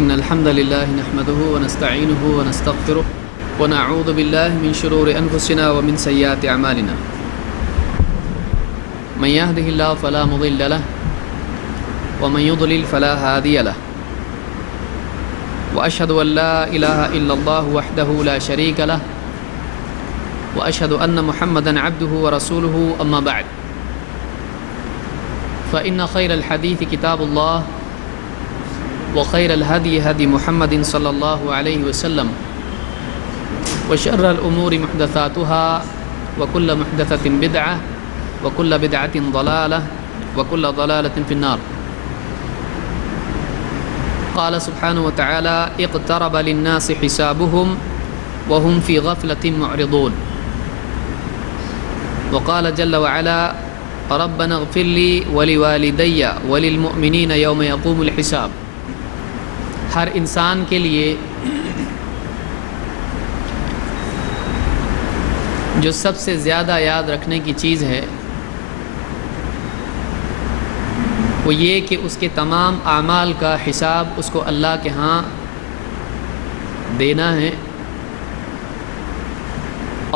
إن الحمد لله نحمده ونستعينه ونستغفره ونعوذ بالله من شرور أنفسنا ومن سيئات أعمالنا من يهده الله فلا مضل له ومن يضلل فلا هادي له وأشهد أن لا إله إلا الله وحده لا شريك له وأشهد أن محمدا عبده ورسوله أما بعد فإن خير الحديث كتاب الله وخير الهدي هدي محمد صلى الله عليه وسلم وشر الأمور محدثاتها وكل محدثة بدعة وكل بدعة ضلالة وكل ضلالة في النار. قال سبحانه وتعالى اقترب للناس حسابهم وهم في غفلة معرضون. وقال جل وعلا ربنا اغفر لي ولوالدي وللمؤمنين يوم يقوم الحساب. ہر انسان کے لیے جو سب سے زیادہ یاد رکھنے کی چیز ہے وہ یہ کہ اس کے تمام اعمال کا حساب اس کو اللہ کے ہاں دینا ہے،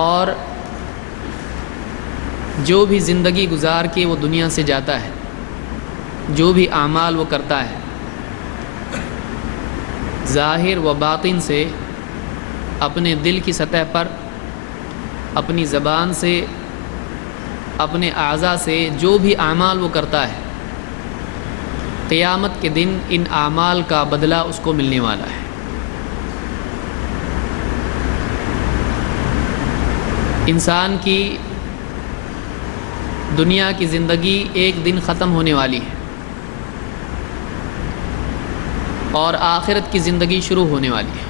اور جو بھی زندگی گزار کے وہ دنیا سے جاتا ہے، جو بھی اعمال وہ کرتا ہے، ظاہر و باطن سے، اپنے دل کی سطح پر، اپنی زبان سے، اپنے اعضاء سے جو بھی اعمال وہ کرتا ہے، قیامت کے دن ان اعمال کا بدلہ اس کو ملنے والا ہے۔ انسان کی دنیا کی زندگی ایک دن ختم ہونے والی ہے اور آخرت کی زندگی شروع ہونے والی ہے۔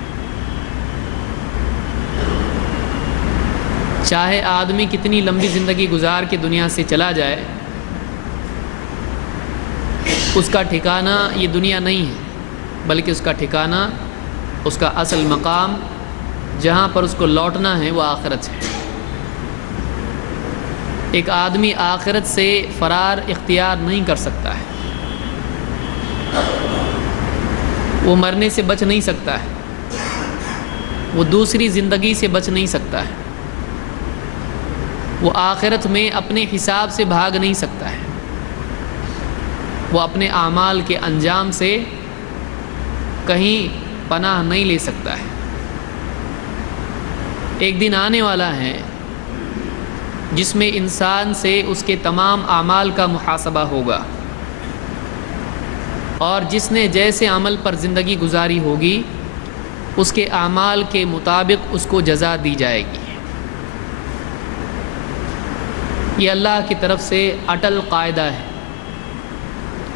چاہے آدمی کتنی لمبی زندگی گزار کے دنیا سے چلا جائے، اس کا ٹھکانہ یہ دنیا نہیں ہے، بلکہ اس کا ٹھکانہ، اس کا اصل مقام جہاں پر اس کو لوٹنا ہے وہ آخرت ہے۔ ایک آدمی آخرت سے فرار اختیار نہیں کر سکتا ہے، وہ مرنے سے بچ نہیں سکتا ہے، وہ دوسری زندگی سے بچ نہیں سکتا ہے، وہ آخرت میں اپنے حساب سے بھاگ نہیں سکتا ہے، وہ اپنے اعمال کے انجام سے کہیں پناہ نہیں لے سکتا ہے۔ ایک دن آنے والا ہے جس میں انسان سے اس کے تمام اعمال کا محاسبہ ہوگا، اور جس نے جیسے عمل پر زندگی گزاری ہوگی اس کے اعمال کے مطابق اس کو جزا دی جائے گی۔ یہ اللہ کی طرف سے اٹل قاعدہ ہے،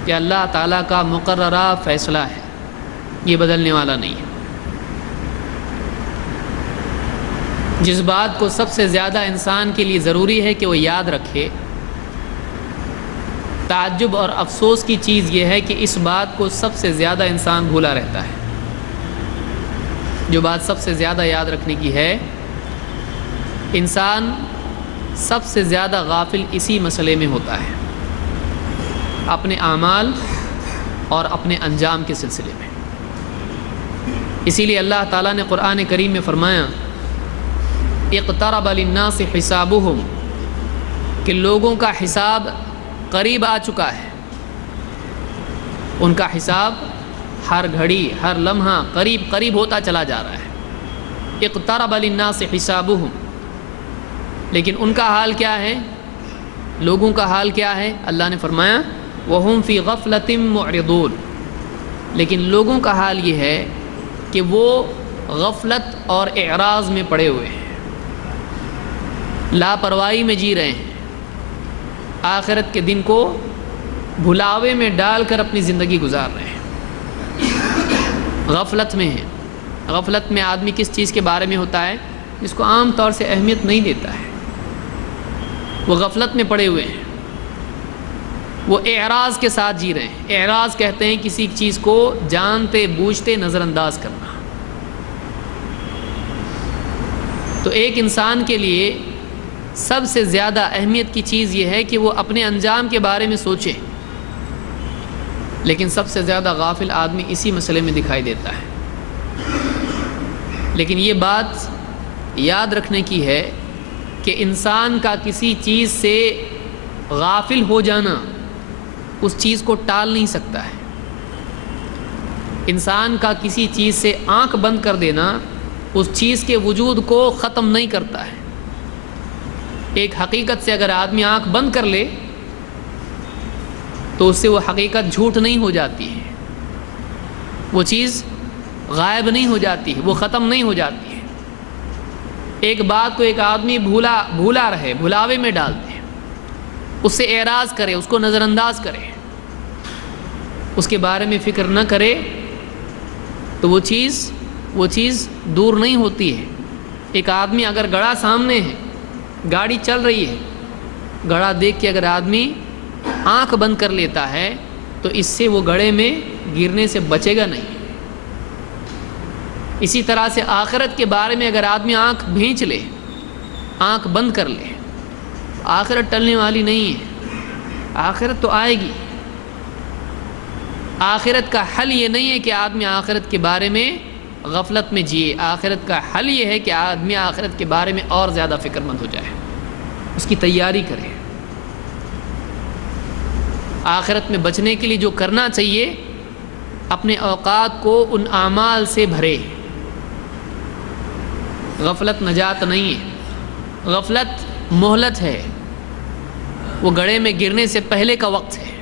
کہ اللہ تعالیٰ کا مقررہ فیصلہ ہے، یہ بدلنے والا نہیں ہے۔ جس بات کو سب سے زیادہ انسان کے لیے ضروری ہے کہ وہ یاد رکھے، تعجب اور افسوس کی چیز یہ ہے کہ اس بات کو سب سے زیادہ انسان بھولا رہتا ہے۔ جو بات سب سے زیادہ یاد رکھنے کی ہے، انسان سب سے زیادہ غافل اسی مسئلے میں ہوتا ہے، اپنے اعمال اور اپنے انجام کے سلسلے میں۔ اسی لیے اللہ تعالیٰ نے قرآن کریم میں فرمایا اقترب للناس حسابهم، کہ لوگوں کا حساب قریب آ چکا ہے، ان کا حساب ہر گھڑی ہر لمحہ قریب قریب ہوتا چلا جا رہا ہے۔ اقترب للناس حسابهم، لیکن ان کا حال کیا ہے، لوگوں کا حال کیا ہے؟ اللہ نے فرمایا وَهُمْ فِي غَفْلَةٍ مُعْرِضُونَ، لیکن لوگوں کا حال یہ ہے کہ وہ غفلت اور اعراض میں پڑے ہوئے ہیں، لاپرواہی میں جی رہے ہیں، آخرت کے دن کو بھلاوے میں ڈال کر اپنی زندگی گزار رہے ہیں، غفلت میں ہیں۔ غفلت میں آدمی کس چیز کے بارے میں ہوتا ہے جس کو عام طور سے اہمیت نہیں دیتا ہے، وہ غفلت میں پڑے ہوئے ہیں، وہ اعراض کے ساتھ جی رہے ہیں۔ اعراض کہتے ہیں کسی چیز کو جانتے بوجھتے نظر انداز کرنا۔ تو ایک انسان کے لیے سب سے زیادہ اہمیت کی چیز یہ ہے کہ وہ اپنے انجام کے بارے میں سوچے، لیکن سب سے زیادہ غافل آدمی اسی مسئلے میں دکھائی دیتا ہے۔ لیکن یہ بات یاد رکھنے کی ہے کہ انسان کا کسی چیز سے غافل ہو جانا اس چیز کو ٹال نہیں سکتا ہے۔ انسان کا کسی چیز سے آنکھ بند کر دینا اس چیز کے وجود کو ختم نہیں کرتا ہے۔ ایک حقیقت سے اگر آدمی آنکھ بند کر لے تو اس سے وہ حقیقت جھوٹ نہیں ہو جاتی ہے، وہ چیز غائب نہیں ہو جاتی ہے، وہ ختم نہیں ہو جاتی ہے۔ ایک بات کو ایک آدمی بھولا رہے، بھلاوے میں ڈال دے، اس سے اعراض کرے، اس کو نظر انداز کرے، اس کے بارے میں فکر نہ کرے تو وہ چیز دور نہیں ہوتی ہے۔ ایک آدمی اگر گڑھا سامنے ہے، گاڑی چل رہی ہے، گڑھا دیکھ کے اگر آدمی آنکھ بند کر لیتا ہے تو اس سے وہ گڑھے میں گرنے سے بچے گا نہیں۔ اسی طرح سے آخرت کے بارے میں اگر آدمی آنکھ بھینچ لے، آنکھ بند کر لے، آخرت ٹلنے والی نہیں ہے، آخرت تو آئے گی۔ آخرت کا حل یہ نہیں ہے کہ آدمی آخرت کے بارے میں غفلت میں جیے، آخرت کا حل یہ ہے کہ آدمی آخرت کے بارے میں اور زیادہ فکر مند ہو جائے، اس کی تیاری کرے۔ آخرت میں بچنے کے لیے جو کرنا چاہیے، اپنے اوقات کو ان اعمال سے بھرے۔ غفلت نجات نہیں ہے، غفلت مہلت ہے، وہ گڑھے میں گرنے سے پہلے کا وقت ہے۔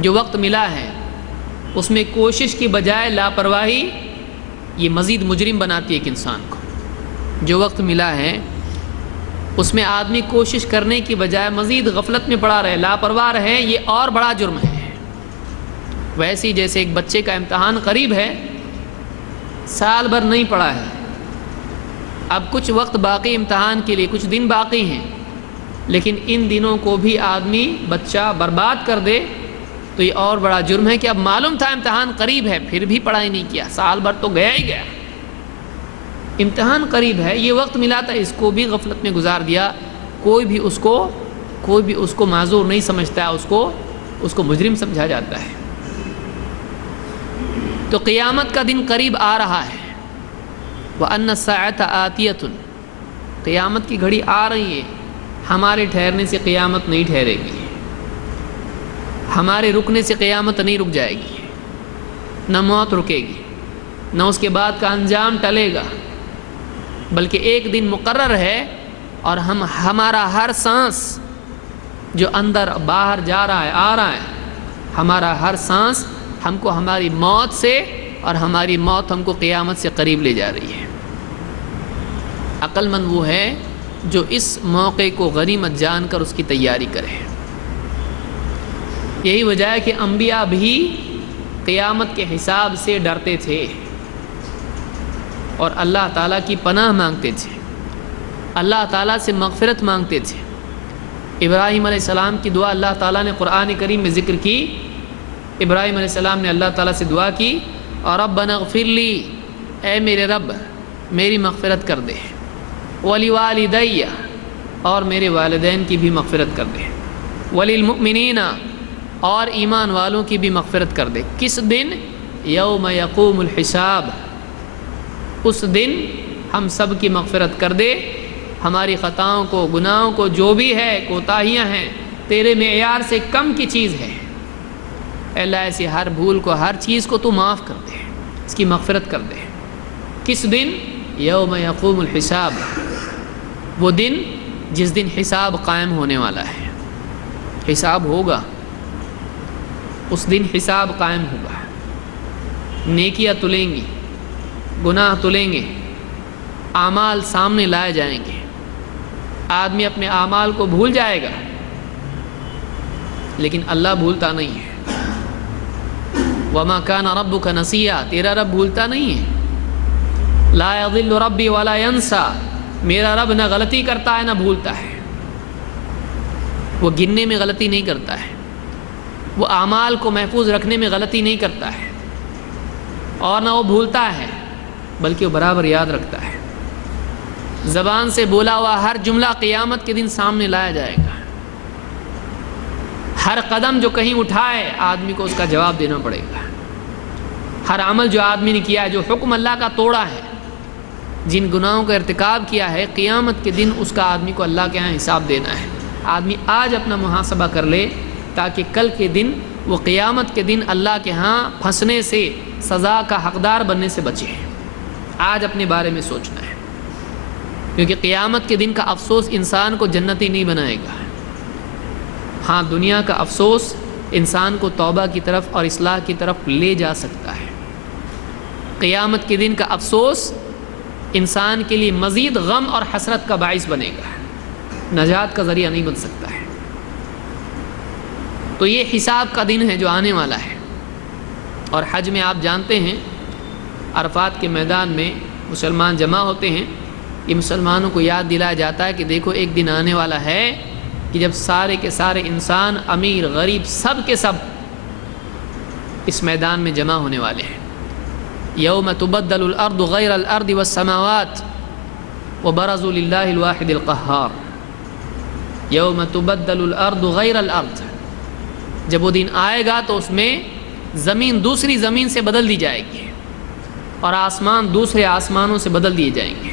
جو وقت ملا ہے اس میں کوشش کی بجائے لاپرواہی یہ مزید مجرم بناتی ہے ایک انسان کو۔ جو وقت ملا ہے اس میں آدمی کوشش کرنے کی بجائے مزید غفلت میں پڑا رہے، لاپرواہ رہے، یہ اور بڑا جرم ہے۔ ویسے ہی جیسے ایک بچے کا امتحان قریب ہے، سال بھر نہیں پڑھا ہے، اب کچھ وقت باقی امتحان کے لیے، کچھ دن باقی ہیں، لیکن ان دنوں کو بھی آدمی بچہ برباد کر دے تو یہ اور بڑا جرم ہے کہ اب معلوم تھا امتحان قریب ہے پھر بھی پڑھائی نہیں کیا، سال بھر تو گیا ہی گیا، امتحان قریب ہے، یہ وقت ملا تھا، اس کو بھی غفلت میں گزار دیا۔ کوئی بھی اس کو معذور نہیں سمجھتا، اس کو مجرم سمجھا جاتا ہے۔ تو قیامت کا دن قریب آ رہا ہے، وَأَنَّ السَّاعَةَ آتِيَةٌ، قیامت کی گھڑی آ رہی ہے۔ ہمارے ٹھہرنے سے قیامت نہیں ٹھہرے گی، ہمارے رکنے سے قیامت نہیں رک جائے گی، نہ موت رکے گی، نہ اس کے بعد کا انجام ٹلے گا، بلکہ ایک دن مقرر ہے، اور ہمارا ہر سانس جو اندر باہر جا رہا ہے، آ رہا ہے، ہمارا ہر سانس ہم کو ہماری موت سے، اور ہماری موت ہم کو قیامت سے قریب لے جا رہی ہے۔ عقل مند وہ ہے جو اس موقع کو غنیمت جان کر اس کی تیاری کرے۔ یہی وجہ ہے کہ انبیاء بھی قیامت کے حساب سے ڈرتے تھے اور اللہ تعالیٰ کی پناہ مانگتے تھے، اللہ تعالیٰ سے مغفرت مانگتے تھے۔ ابراہیم علیہ السلام کی دعا اللہ تعالیٰ نے قرآن کریم میں ذکر کی۔ ابراہیم علیہ السلام نے اللہ تعالیٰ سے دعا کی، اور ربنا اغفر لی، اے میرے رب میری مغفرت کر دے، ولی اور میرے والدین کی بھی مغفرت کر دے، وللمؤمنین اور ایمان والوں کی بھی مغفرت کر دے۔ کس دن؟ یوم یقوم الحساب، اس دن ہم سب کی مغفرت کر دے، ہماری خطاؤں کو، گناہوں کو، جو بھی ہے کوتاہیاں ہیں تیرے معیار سے کم کی چیز ہے، اے اللہ ایسی ہر بھول کو، ہر چیز کو تو معاف کر دے، اس کی مغفرت کر دے۔ کس دن؟ یوم یقوم الحساب، وہ دن جس دن حساب قائم ہونے والا ہے، حساب ہوگا، اس دن حساب قائم ہوگا، نیکیاں تلیں گی، گناہ تلیں گے، اعمال سامنے لائے جائیں گے، آدمی اپنے اعمال کو بھول جائے گا، لیکن اللہ بھولتا نہیں ہے۔ وَمَا كَانَ رَبُّكَ نَسِيًّا، تیرا رب بھولتا نہیں ہے۔ لَا يَضِلُّ رَبِّي وَلَا يَنسَى، میرا رب نہ غلطی کرتا ہے نہ بھولتا ہے، وہ گننے میں غلطی نہیں کرتا ہے، وہ اعمال کو محفوظ رکھنے میں غلطی نہیں کرتا ہے، اور نہ وہ بھولتا ہے بلکہ وہ برابر یاد رکھتا ہے۔ زبان سے بولا ہوا ہر جملہ قیامت کے دن سامنے لایا جائے گا، ہر قدم جو کہیں اٹھائے آدمی کو اس کا جواب دینا پڑے گا. ہر عمل جو آدمی نے کیا ہے، جو حکم اللہ کا توڑا ہے، جن گناہوں کا ارتکاب کیا ہے، قیامت کے دن اس کا آدمی کو اللہ کے ہاں حساب دینا ہے. آدمی آج اپنا محاسبہ کر لے تاکہ کل کے دن وہ قیامت کے دن اللہ کے ہاں پھنسنے سے، سزا کا حقدار بننے سے بچے. آج اپنے بارے میں سوچنا ہے، کیونکہ قیامت کے دن کا افسوس انسان کو جنتی نہیں بنائے گا. ہاں، دنیا کا افسوس انسان کو توبہ کی طرف اور اصلاح کی طرف لے جا سکتا ہے. قیامت کے دن کا افسوس انسان کے لیے مزید غم اور حسرت کا باعث بنے گا، نجات کا ذریعہ نہیں بن سکتا ہے. تو یہ حساب کا دن ہے جو آنے والا ہے. اور حج میں آپ جانتے ہیں عرفات کے میدان میں مسلمان جمع ہوتے ہیں. یہ مسلمانوں کو یاد دلایا جاتا ہے کہ دیکھو ایک دن آنے والا ہے کہ جب سارے کے سارے انسان، امیر غریب، سب کے سب اس میدان میں جمع ہونے والے ہیں. یوم تبدل الارض غیر الارض والسماوات وبرزوا للہ الواحد القہار. یوم تبدل الارض غیر الارض، جب وہ دن آئے گا تو اس میں زمین دوسری زمین سے بدل دی جائے گی اور آسمان دوسرے آسمانوں سے بدل دیے جائیں گے.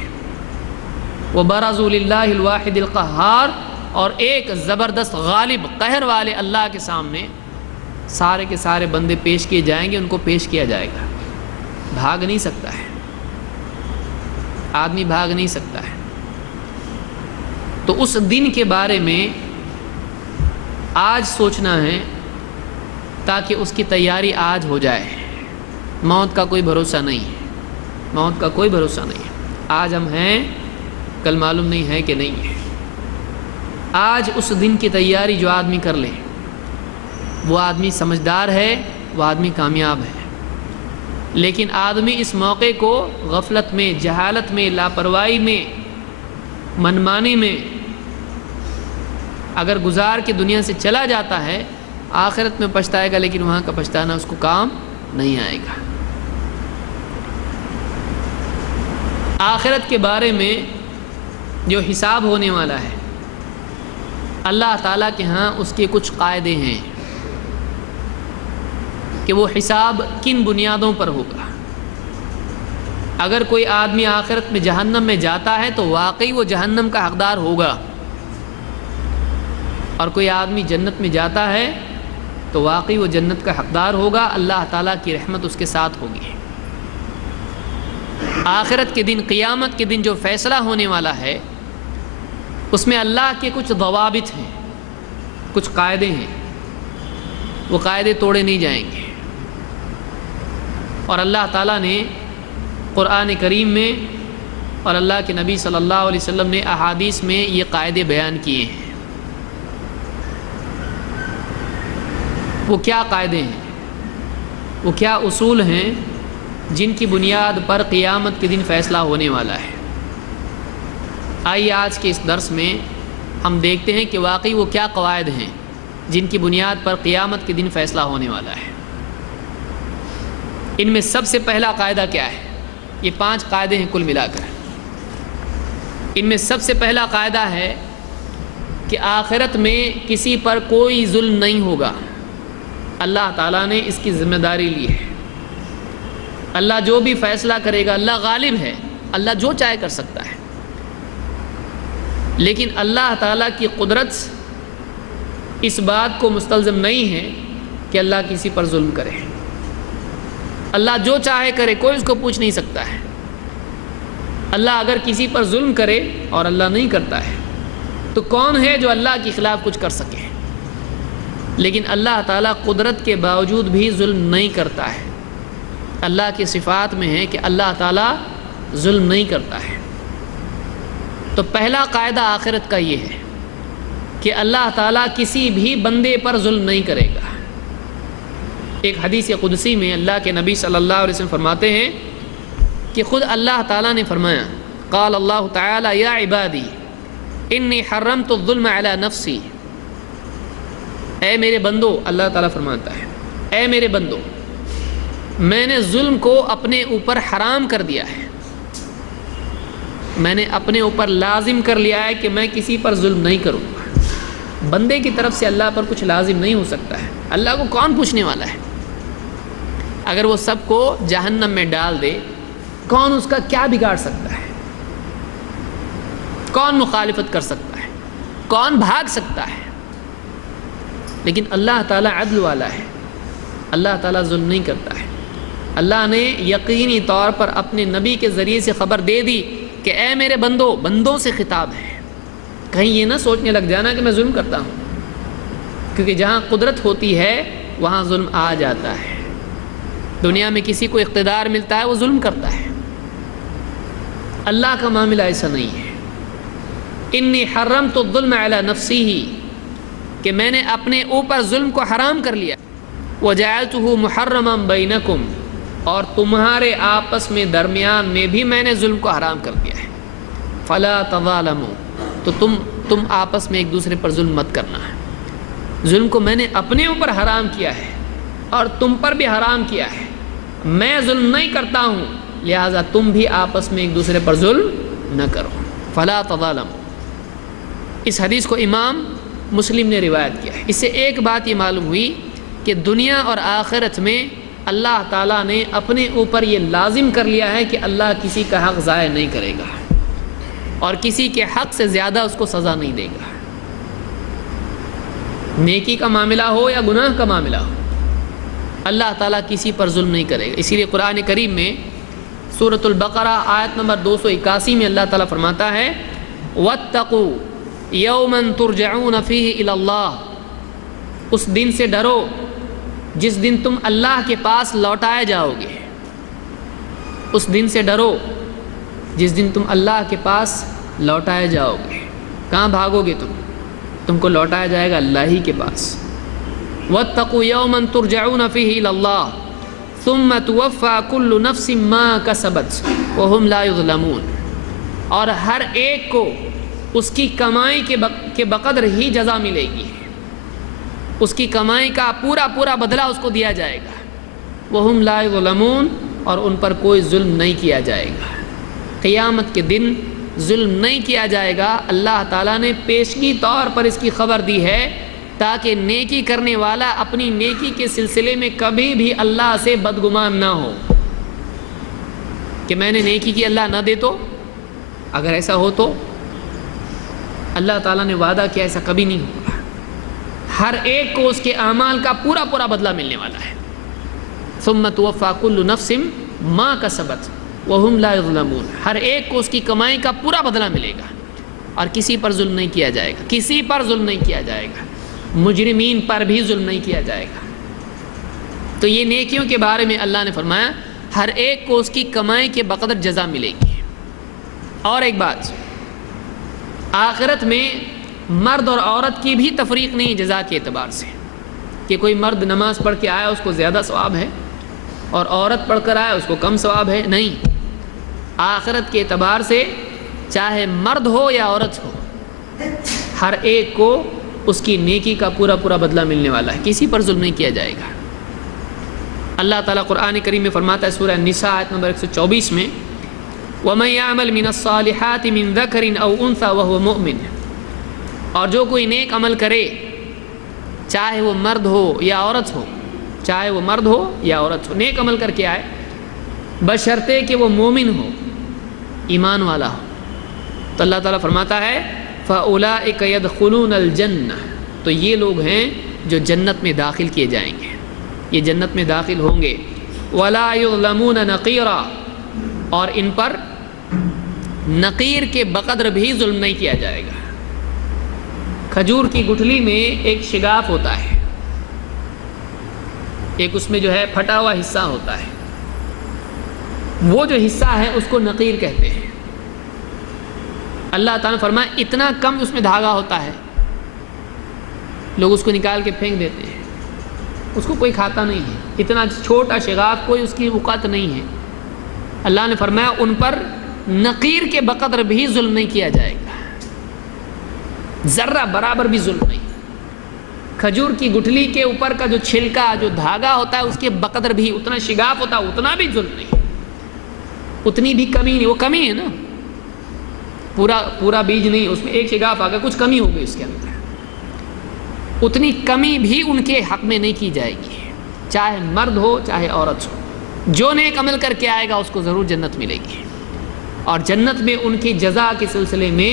وبرزوا للہ الواحد القہار، اور ایک زبردست غالب قہر والے اللہ کے سامنے سارے کے سارے بندے پیش کیے جائیں گے. ان کو پیش کیا جائے گا. بھاگ نہیں سکتا ہے آدمی، بھاگ نہیں سکتا ہے. تو اس دن کے بارے میں آج سوچنا ہے تاکہ اس کی تیاری آج ہو جائے. موت کا کوئی بھروسہ نہیں ہے، موت کا کوئی بھروسہ نہیں ہے. آج ہم ہیں، کل معلوم نہیں ہے کہ نہیں ہے. آج اس دن کی تیاری جو آدمی کر لے وہ آدمی سمجھدار ہے، وہ آدمی کامیاب ہے. لیکن آدمی اس موقع کو غفلت میں، جہالت میں، لاپرواہی میں، منمانی میں اگر گزار کے دنیا سے چلا جاتا ہے، آخرت میں پچھتائے گا، لیکن وہاں کا پچھتانا اس کو کام نہیں آئے گا. آخرت کے بارے میں جو حساب ہونے والا ہے، اللہ تعالیٰ کے ہاں اس کے کچھ قاعدے ہیں کہ وہ حساب کن بنیادوں پر ہوگا. اگر کوئی آدمی آخرت میں جہنم میں جاتا ہے تو واقعی وہ جہنم کا حقدار ہوگا، اور کوئی آدمی جنت میں جاتا ہے تو واقعی وہ جنت کا حقدار ہوگا. اللہ تعالیٰ کی رحمت اس کے ساتھ ہوگی. آخرت کے دن، قیامت کے دن جو فیصلہ ہونے والا ہے، اس میں اللہ کے کچھ ضوابط ہیں، کچھ قاعدے ہیں. وہ قاعدے توڑے نہیں جائیں گے. اور اللہ تعالیٰ نے قرآن کریم میں اور اللہ کے نبی صلی اللہ علیہ وسلم نے احادیث میں یہ قاعدے بیان کیے ہیں. وہ کیا قاعدے ہیں، وہ کیا اصول ہیں جن کی بنیاد پر قیامت کے دن فیصلہ ہونے والا ہے. آئیے آج کے اس درس میں ہم دیکھتے ہیں کہ واقعی وہ کیا قواعد ہیں جن کی بنیاد پر قیامت کے دن فیصلہ ہونے والا ہے. ان میں سب سے پہلا قاعدہ کیا ہے؟ یہ 5 قاعدے ہیں کل ملا کر. ان میں سب سے پہلا قاعدہ ہے کہ آخرت میں کسی پر کوئی ظلم نہیں ہوگا. اللہ تعالیٰ نے اس کی ذمہ داری لی ہے. اللہ جو بھی فیصلہ کرے گا، اللہ غالب ہے، اللہ جو چاہے کر سکتا ہے. لیکن اللہ تعالیٰ کی قدرت اس بات کو مستلزم نہیں ہے کہ اللہ کسی پر ظلم کرے. اللہ جو چاہے کرے، کوئی اس کو پوچھ نہیں سکتا ہے. اللہ اگر کسی پر ظلم کرے اور اللہ نہیں کرتا ہے تو کون ہے جو اللہ کے خلاف کچھ کر سکے؟ لیکن اللہ تعالیٰ قدرت کے باوجود بھی ظلم نہیں کرتا ہے. اللہ کی صفات میں ہے کہ اللہ تعالیٰ ظلم نہیں کرتا ہے. تو پہلا قاعدہ آخرت کا یہ ہے کہ اللہ تعالیٰ کسی بھی بندے پر ظلم نہیں کرے گا. ایک حدیث قدسی میں اللہ کے نبی صلی اللہ علیہ وسلم فرماتے ہیں کہ خود اللہ تعالیٰ نے فرمایا، قال اللہ تعالیٰ یا عبادی انی حرمت الظلم علی نفسی. اے میرے بندو، اللہ تعالیٰ فرماتا ہے، اے میرے بندو، میں نے ظلم کو اپنے اوپر حرام کر دیا ہے. میں نے اپنے اوپر لازم کر لیا ہے کہ میں کسی پر ظلم نہیں کروں گا. بندے کی طرف سے اللہ پر کچھ لازم نہیں ہو سکتا ہے. اللہ کو کون پوچھنے والا ہے؟ اگر وہ سب کو جہنم میں ڈال دے، کون اس کا کیا بگاڑ سکتا ہے؟ کون مخالفت کر سکتا ہے؟ کون بھاگ سکتا ہے؟ لیکن اللہ تعالیٰ عدل والا ہے، اللہ تعالیٰ ظلم نہیں کرتا ہے. اللہ نے یقینی طور پر اپنے نبی کے ذریعے سے خبر دے دی کہ اے میرے بندوں سے خطاب ہے. کہیں یہ نہ سوچنے لگ جانا کہ میں ظلم کرتا ہوں، کیونکہ جہاں قدرت ہوتی ہے وہاں ظلم آ جاتا ہے. دنیا میں کسی کو اقتدار ملتا ہے وہ ظلم کرتا ہے. اللہ کا معاملہ ایسا نہیں ہے. انی حرمت الظلم علی نفسی، کہ میں نے اپنے اوپر ظلم کو حرام کر لیا. وجعلتہ محرما بینکم، اور تمہارے آپس میں درمیان میں بھی میں نے ظلم کو حرام کر دیا ہے. فلا تظالموا، تو تم آپس میں ایک دوسرے پر ظلم مت کرنا ہے. ظلم کو میں نے اپنے اوپر حرام کیا ہے اور تم پر بھی حرام کیا ہے. میں ظلم نہیں کرتا ہوں، لہٰذا تم بھی آپس میں ایک دوسرے پر ظلم نہ کرو. فلا تظالموا. اس حدیث کو امام مسلم نے روایت کیا ہے. اس سے ایک بات یہ معلوم ہوئی کہ دنیا اور آخرت میں اللہ تعالیٰ نے اپنے اوپر یہ لازم کر لیا ہے کہ اللہ کسی کا حق ضائع نہیں کرے گا اور کسی کے حق سے زیادہ اس کو سزا نہیں دے گا. نیکی کا معاملہ ہو یا گناہ کا معاملہ ہو، اللہ تعالیٰ کسی پر ظلم نہیں کرے گا. اسی لیے قرآن کریم میں سورۃ البقرہ آیت نمبر 281 میں اللہ تعالیٰ فرماتا ہے وَاتَّقُوا يَوْمًا تُرْجَعُونَ فِيهِ إِلَى اللَّهِ، اس دن سے ڈرو جس دن تم اللہ کے پاس لوٹائے جاؤ گے. اس دن سے ڈرو جس دن تم اللہ کے پاس لوٹائے جاؤ گے. کہاں بھاگو گے تم کو لوٹایا جائے گا اللہ ہی کے پاس. وَاتَّقُوا يَوْمًا تُرْجَعُونَ فِيهِ إِلَى اللَّهِ ثُمَّ تُوَفَّى كُلُّ نَفْسٍ مَا كَسَبَتْ وَهُمْ لَا يُظْلَمُونَ، اور ہر ایک کو اس کی کمائی کے بقدر ہی جزا ملے گی. اس کی کمائی کا پورا بدلہ اس کو دیا جائے گا. وَهُمْ لَا يُظْلَمُونَ، اور ان پر کوئی ظلم نہیں کیا جائے گا. قیامت کے دن ظلم نہیں کیا جائے گا. اللہ تعالیٰ نے پیشگی طور پر اس کی خبر دی ہے تاکہ نیکی کرنے والا اپنی نیکی کے سلسلے میں کبھی بھی اللہ سے بدگمان نہ ہو کہ میں نے نیکی کی اللہ نہ دے تو. اگر ایسا ہو تو اللہ تعالیٰ نے وعدہ کیا ایسا کبھی نہیں ہوگا. ہر ایک کو اس کے اعمال کا پورا بدلہ ملنے والا ہے. ثم توفى كل نفس ما كسبت وهم لا يظلمون، ہر ایک کو اس کی کمائی کا پورا بدلہ ملے گا اور کسی پر ظلم نہیں کیا جائے گا. کسی پر ظلم نہیں کیا جائے گا، مجرمین پر بھی ظلم نہیں کیا جائے گا. تو یہ نیکیوں کے بارے میں اللہ نے فرمایا ہر ایک کو اس کی کمائی کے بقدر جزا ملے گی. اور ایک بات، آخرت میں مرد اور عورت کی بھی تفریق نہیں جزا کے اعتبار سے کہ کوئی مرد نماز پڑھ کے آیا اس کو زیادہ ثواب ہے اور عورت پڑھ کر آیا اس کو کم ثواب ہے. نہیں، آخرت کے اعتبار سے چاہے مرد ہو یا عورت ہو، ہر ایک کو اس کی نیکی کا پورا بدلہ ملنے والا ہے. کسی پر ظلم نہیں کیا جائے گا. اللہ تعالیٰ قرآن کریم میں فرماتا ہے سورہ النساء آیت نمبر 124 میں وَمَن يَعْمَلْ مِنَ الصَّالِحَاتِ مِن ذَكَرٍ أَوْ أُنثَىٰ وَهُوَ مُؤْمِنٌ، اور جو کوئی نیک عمل کرے چاہے وہ مرد ہو یا عورت ہو، چاہے وہ مرد ہو یا عورت ہو، نیک عمل کر کے آئے بشرطے کہ وہ مومن ہو، ایمان والا ہو. تو اللہ تعالیٰ فرماتا ہے فَأُولَٰئِكَ يَدْخُلُونَ الْجَنَّةَ، تو یہ لوگ ہیں جو جنت میں داخل کیے جائیں گے، یہ جنت میں داخل ہوں گے. وَلَا يُظْلَمُونَ نَقِيرًا، اور ان پر نقیر کے بقدر بھی ظلم نہیں کیا جائے گا. کھجور کی گٹھلی میں ایک شگاف ہوتا ہے، ایک اس میں جو ہے پھٹا ہوا حصہ ہوتا ہے، وہ جو حصہ ہے اس کو نقیر کہتے ہیں. اللہ تعالیٰ نے فرمایا اتنا کم اس میں دھاگا ہوتا ہے، لوگ اس کو نکال کے پھینک دیتے ہیں، اس کو کوئی کھاتا نہیں ہے. اتنا چھوٹا شگاف کوئی اس کی اوقات نہیں ہے. اللہ نے فرمایا ان پر نقیر کے بقدر بھی ظلم نہیں کیا جائے گا، ذرہ برابر بھی ظلم نہیں. کھجور کی گٹھلی کے اوپر کا جو چھلکا جو دھاگا ہوتا ہے اس کے بقدر بھی اتنا شگاف ہوتا ہے، اتنا بھی ظلم نہیں، اتنی بھی کمی نہیں. وہ کمی ہے نا، پورا بیج نہیں، اس میں ایک شگاف آ گیا، کچھ کمی ہو گئی اس کے اندر. اتنی کمی بھی ان کے حق میں نہیں کی جائے گی، چاہے مرد ہو چاہے عورت ہو۔ جو نیک عمل کر کے آئے گا اس کو ضرور جنت ملے گی، اور جنت میں ان کی جزا کے سلسلے میں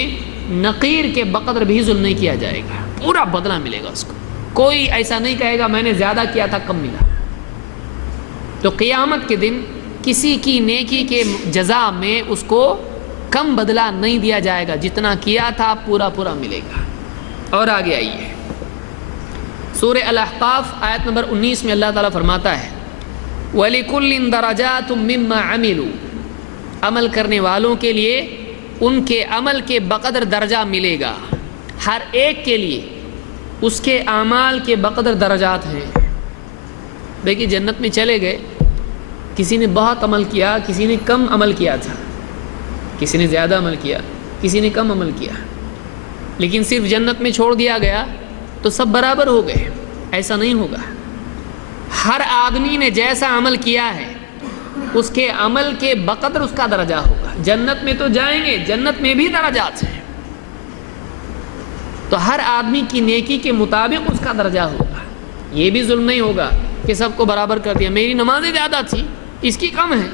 نقیر کے بقدر بھی ظلم نہیں کیا جائے گا، پورا بدلہ ملے گا اس کو۔ کوئی ایسا نہیں کہے گا میں نے زیادہ کیا تھا کم ملا۔ تو قیامت کے دن کسی کی نیکی کے جزا میں اس کو کم بدلہ نہیں دیا جائے گا، جتنا کیا تھا پورا پورا ملے گا۔ اور آگے آئیے، سورہ الاحقاف آیت نمبر 19 میں اللہ تعالیٰ فرماتا ہے وَلِكُلٍّ دَرَجَاتٌ مِّمَّا عَمِلُوا، عمل کرنے والوں کے لیے ان کے عمل کے بقدر درجہ ملے گا، ہر ایک کے لیے اس کے اعمال کے بقدر درجات ہیں۔ دیکھیے جنت میں چلے گئے، کسی نے بہت عمل کیا، کسی نے کم عمل کیا تھا، کسی نے زیادہ عمل کیا، کسی نے کم عمل کیا، لیکن صرف جنت میں چھوڑ دیا گیا تو سب برابر ہو گئے، ایسا نہیں ہوگا۔ ہر آدمی نے جیسا عمل کیا ہے اس کے عمل کے بقدر اس کا درجہ ہوگا۔ جنت میں تو جائیں گے، جنت میں بھی درجات ہیں، تو ہر آدمی کی نیکی کے مطابق اس کا درجہ ہوگا۔ یہ بھی ظلم نہیں ہوگا کہ سب کو برابر کر دیا، میری نمازیں زیادہ تھی اس کی کم ہے،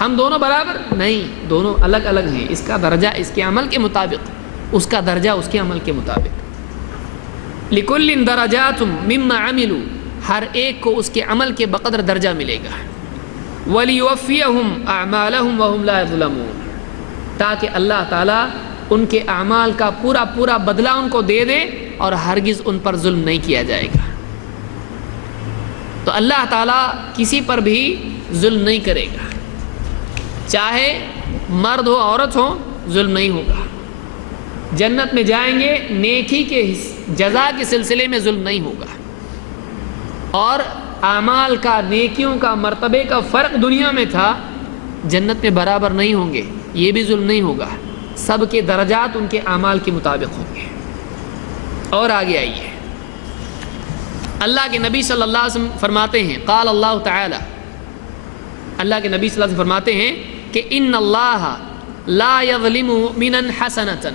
ہم دونوں برابر نہیں، دونوں الگ الگ ہیں، اس کا درجہ اس کے عمل کے مطابق، اس کا درجہ اس کے عمل کے مطابق۔ لِكُلٍّ دَرَجَاتٌ مِّمَّا عَمِلُوا، ہر ایک کو اس کے عمل کے بقدر درجہ ملے گا۔ وَلِيُوَفِّيَهُمْ أَعْمَالَهُمْ وَهُمْ لَا يَظْلَمُونَ، تاکہ اللہ تعالیٰ ان کے اعمال کا پورا پورا بدلہ ان کو دے دے اور ہرگز ان پر ظلم نہیں کیا جائے گا۔ تو اللہ تعالیٰ کسی پر بھی ظلم نہیں کرے گا، چاہے مرد ہو عورت ہو، ظلم نہیں ہوگا۔ جنت میں جائیں گے، نیکی کے جزا کے سلسلے میں ظلم نہیں ہوگا، اور اعمال کا، نیکیوں کا، مرتبے کا فرق دنیا میں تھا، جنت میں برابر نہیں ہوں گے، یہ بھی ظلم نہیں ہوگا، سب کے درجات ان کے اعمال کے مطابق ہوں گے۔ اور آگے آئیے، اللہ کے نبی صلی اللہ علیہ وسلم فرماتے ہیں، قال اللہ تعالی، اللہ کے نبی صلی اللہ علیہ وسلم فرماتے ہیں کہ ان اللہ لا یظلم مؤمنا حسنۃ،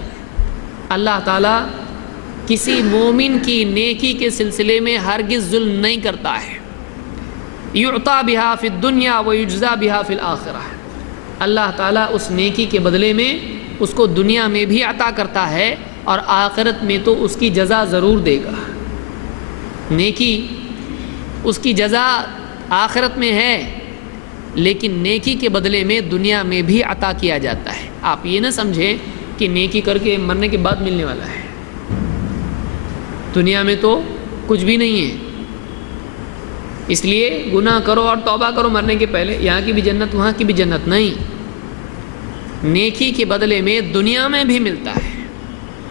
اللہ تعالیٰ کسی مومن کی نیکی کے سلسلے میں ہرگز ظلم نہیں کرتا ہے، یعطا بہا فی الدنیا ویجزا بہا فی الآخرہ، اللہ تعالیٰ اس نیکی کے بدلے میں اس کو دنیا میں بھی عطا کرتا ہے اور آخرت میں تو اس کی جزا ضرور دے گا۔ نیکی اس کی جزا آخرت میں ہے، لیکن نیکی کے بدلے میں دنیا میں بھی عطا کیا جاتا ہے۔ آپ یہ نہ سمجھیں کہ نیکی کر کے مرنے کے بعد ملنے والا ہے، دنیا میں تو کچھ بھی نہیں ہے، اس لیے گناہ کرو اور توبہ کرو مرنے کے پہلے، یہاں کی بھی جنت وہاں کی بھی جنت نہیں، نیکی کے بدلے میں دنیا میں بھی ملتا ہے،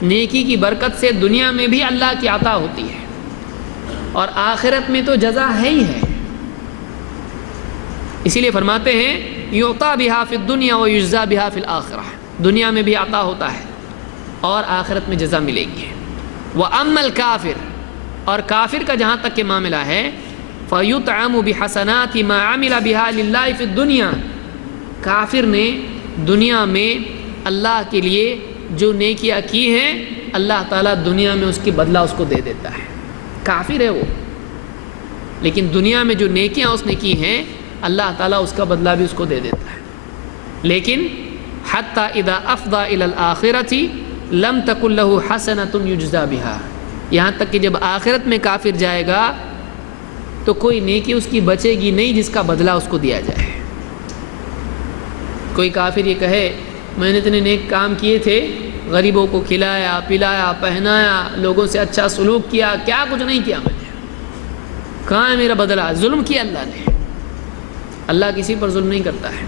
نیکی کی برکت سے دنیا میں بھی اللہ کی عطا ہوتی ہے، اور آخرت میں تو جزا ہے ہی ہے۔ اسی لیے فرماتے ہیں یعطا بہا فی الدنیا ویجزا بہا فی الآخرہ، دنیا میں بھی عطا ہوتا ہے اور آخرت میں جزا ملے گی۔ وَأَمَّا الْكَافِرُ، اور کافر کا جہاں تک کہ معاملہ ہے، فَيُطْعَمُ بِحَسَنَاتِ مَا عَمِلَ بِهَا لِلَّهِ فِي الدُّنْيَا، کافر نے دنیا میں اللہ کے لیے جو نیکیاں کی ہیں، اللہ تعالیٰ دنیا میں اس کی بدلہ اس کو دے دیتا ہے۔ کافر ہے وہ، لیکن دنیا میں جو نیکیاں اس نے کی ہیں اللہ تعالیٰ اس کا بدلہ بھی اس کو دے دیتا ہے۔ لیکن حتی اذا افضى الى الآخرة لم تکن له حسنة یجزا بها، یہاں تک کہ جب آخرت میں کافر جائے گا تو کوئی نیکی اس کی بچے گی نہیں جس کا بدلہ اس کو دیا جائے۔ کوئی کافر یہ کہے میں نے اتنے نیک کام کیے تھے، غریبوں کو کھلایا پلایا پہنایا، لوگوں سے اچھا سلوک کیا، کیا کچھ نہیں کیا میں نے، کہاں ہے میرا بدلہ؟ ظلم کیا اللہ نے۔ اللہ کسی پر ظلم نہیں کرتا ہے،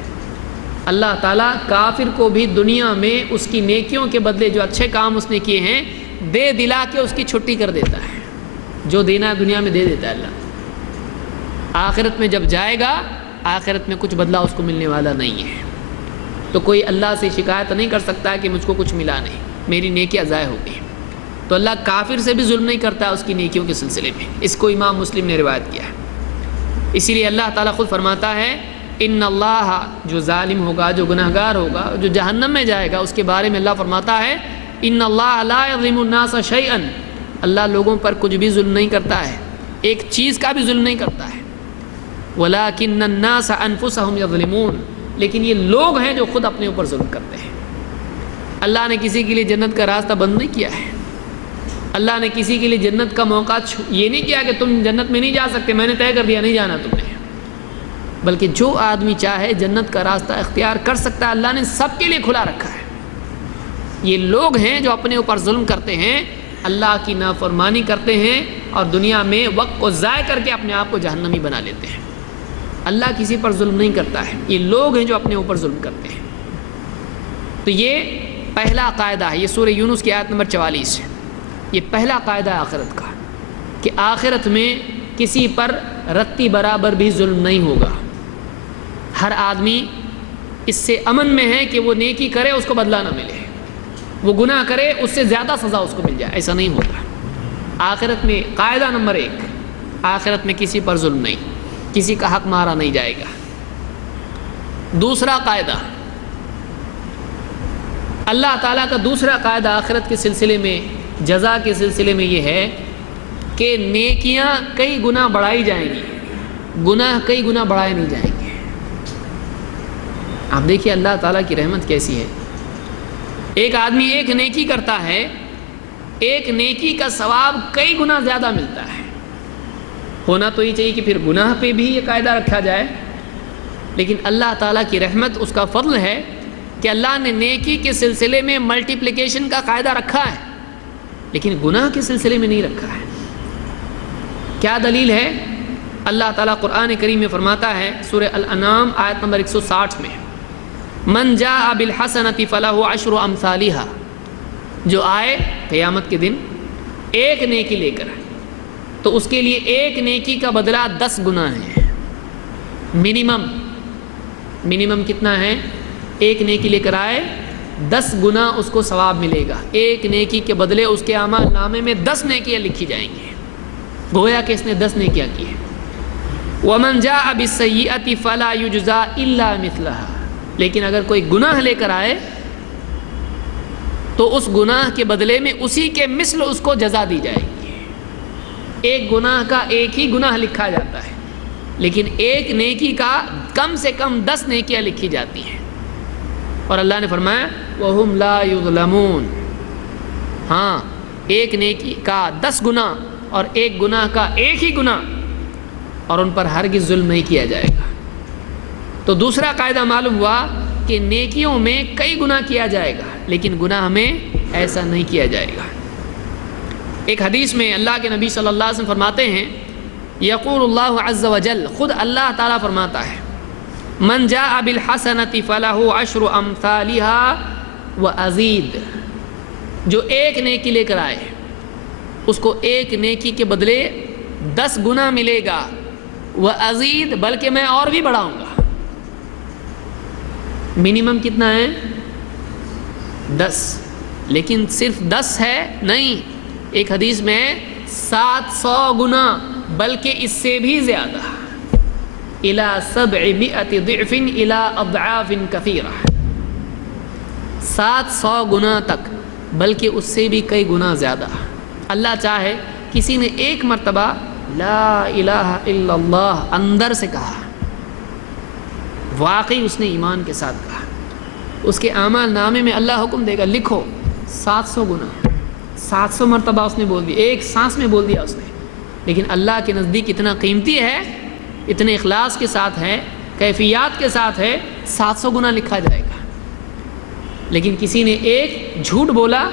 اللہ تعالیٰ کافر کو بھی دنیا میں اس کی نیکیوں کے بدلے جو اچھے کام اس نے کیے ہیں دے دلا کے اس کی چھٹی کر دیتا ہے، جو دینا ہے دنیا میں دے دیتا ہے اللہ، آخرت میں جب جائے گا آخرت میں کچھ بدلہ اس کو ملنے والا نہیں ہے۔ تو کوئی اللہ سے شکایت نہیں کر سکتا ہے کہ مجھ کو کچھ ملا نہیں، میری نیکیاں ضائع ہو گئی۔ تو اللہ کافر سے بھی ظلم نہیں کرتا ہے اس کی نیکیوں کے سلسلے میں، اس کو امام مسلم نے روایت کیا ہے۔ اسی لیے اللہ تعالیٰ خود فرماتا ہے ان اللہ، جو ظالم ہوگا، جو گناہگار ہوگا، جو جہنم میں جائے گا، اس کے بارے میں اللہ فرماتا ہے ان اللہ لا یظلم الناس شیئا، اللہ لوگوں پر کچھ بھی ظلم نہیں کرتا ہے، ایک چیز کا بھی ظلم نہیں کرتا ہے۔ وَلَٰكِنَّ النَّاسَ أَنفُسَهُمْ يَظْلِمُونَ، لیکن یہ لوگ ہیں جو خود اپنے اوپر ظلم کرتے ہیں۔ اللہ نے کسی کے لیے جنت کا راستہ بند نہیں کیا ہے، اللہ نے کسی کے لیے جنت کا موقع یہ نہیں کیا کہ تم جنت میں نہیں جا سکتے، میں نے طے کر دیا نہیں جانا تم نے، بلکہ جو آدمی چاہے جنت کا راستہ اختیار کر سکتا ہے، اللہ نے سب کے لیے کھلا رکھا ہے۔ یہ لوگ ہیں جو اپنے اوپر ظلم کرتے ہیں، اللہ کی نافرمانی کرتے ہیں اور دنیا میں وقت کو ضائع کر کے اپنے آپ کو جہنمی بنا لیتے ہیں۔ اللہ کسی پر ظلم نہیں کرتا ہے، یہ لوگ ہیں جو اپنے اوپر ظلم کرتے ہیں۔ تو یہ پہلا قاعدہ ہے، یہ سورہ یونس کی آیت نمبر 44 ہے۔ یہ پہلا قاعدہ ہے آخرت کا کہ آخرت میں کسی پر رتی برابر بھی ظلم نہیں ہوگا۔ ہر آدمی اس سے امن میں ہے کہ وہ نیکی کرے اس کو بدلہ نہ ملے، وہ گناہ کرے اس سے زیادہ سزا اس کو مل جائے، ایسا نہیں ہوگا۔ آخرت میں قاعدہ نمبر 1، آخرت میں کسی پر ظلم نہیں، کسی کا حق مارا نہیں جائے گا۔ دوسرا قاعدہ، اللہ تعالیٰ کا دوسرا قاعدہ آخرت کے سلسلے میں، جزا کے سلسلے میں یہ ہے کہ نیکیاں کئی گنا بڑھائی جائیں گی، گناہ کئی گنا بڑھائے نہیں جائیں گے۔ آپ دیکھیے اللہ تعالیٰ کی رحمت کیسی ہے، ایک آدمی ایک نیکی کرتا ہے، ایک نیکی کا ثواب کئی گنا زیادہ ملتا ہے۔ ہونا تو یہ چاہیے کہ پھر گناہ پہ بھی یہ قاعدہ رکھا جائے، لیکن اللہ تعالیٰ کی رحمت، اس کا فضل ہے کہ اللہ نے نیکی کے سلسلے میں ملٹیپلیکیشن کا قاعدہ رکھا ہے، لیکن گناہ کے سلسلے میں نہیں رکھا ہے۔ کیا دلیل ہے؟ اللہ تعالیٰ قرآن کریم میں فرماتا ہے سورہ الانعام آیت نمبر 160 میں، من جاء بالحسنۃ فلہ عشر امثالھا، جو آئے قیامت کے دن ایک نیکی لے کر تو اس کے لیے ایک نیکی کا بدلہ 10 گنا ہے۔ منیمم کتنا ہے؟ ایک نیکی لے کر آئے 10 گنا اس کو ثواب ملے گا، ایک نیکی کے بدلے اس کے اعمال نامے میں 10 نیکیاں لکھی جائیں گی، گویا کہ اس نے 10 نیکیاں کی ہیں۔ ومن جاء بالسیئۃ فلا یجزی الا مثلھا، لیکن اگر کوئی گناہ لے کر آئے تو اس گناہ کے بدلے میں اسی کے مثل اس کو جزا دی جائے گی۔ ایک گناہ کا ایک ہی گناہ لکھا جاتا ہے، لیکن ایک نیکی کا کم سے کم 10 نیکیاں لکھی جاتی ہیں، اور اللہ نے فرمایا وَهُمْ لَا يُظْلَمُونَ، ہاں ایک نیکی کا 10 گناہ اور ایک گناہ کا ایک ہی گناہ، اور ان پر ہرگز ظلم نہیں کیا جائے گا۔ تو دوسرا قاعدہ معلوم ہوا کہ نیکیوں میں کئی گناہ کیا جائے گا، لیکن گناہ میں ایسا نہیں کیا جائے گا۔ ایک حدیث میں اللہ کے نبی صلی اللہ علیہ وسلم فرماتے ہیں، یقول اللہ عز وجل، خود اللہ تعالیٰ فرماتا ہے، من جاء بالحسنۃ فلہ عشر امثالھا وازید، جو ایک نیکی لے کر آئے اس کو ایک نیکی کے بدلے 10 گنا ملے گا، وازید، بلکہ میں اور بھی بڑھاؤں گا۔ منیمم کتنا ہے؟ 10، لیکن صرف 10 ہے نہیں، ایک حدیث میں 700 گنا، بلکہ اس سے بھی زیادہ، الى 700 ضعف الى اضعاف کثیرہ، 700 گنا تک، بلکہ اس سے بھی کئی گنا زیادہ۔ اللہ چاہے کسی نے ایک مرتبہ لا الہ الا اللہ اندر سے کہا، واقعی اس نے ایمان کے ساتھ کہا، اس کے اعمال نامے میں اللہ حکم دے گا لکھو 700 گنا، 700 مرتبہ اس نے بول دیا، ایک سانس میں بول دیا اس نے، لیکن اللہ کے نزدیک اتنا قیمتی ہے، اتنے اخلاص کے ساتھ ہے، کیفیات کے ساتھ ہے، 700 گنا لکھا جائے گا۔ لیکن کسی نے ایک جھوٹ بولا،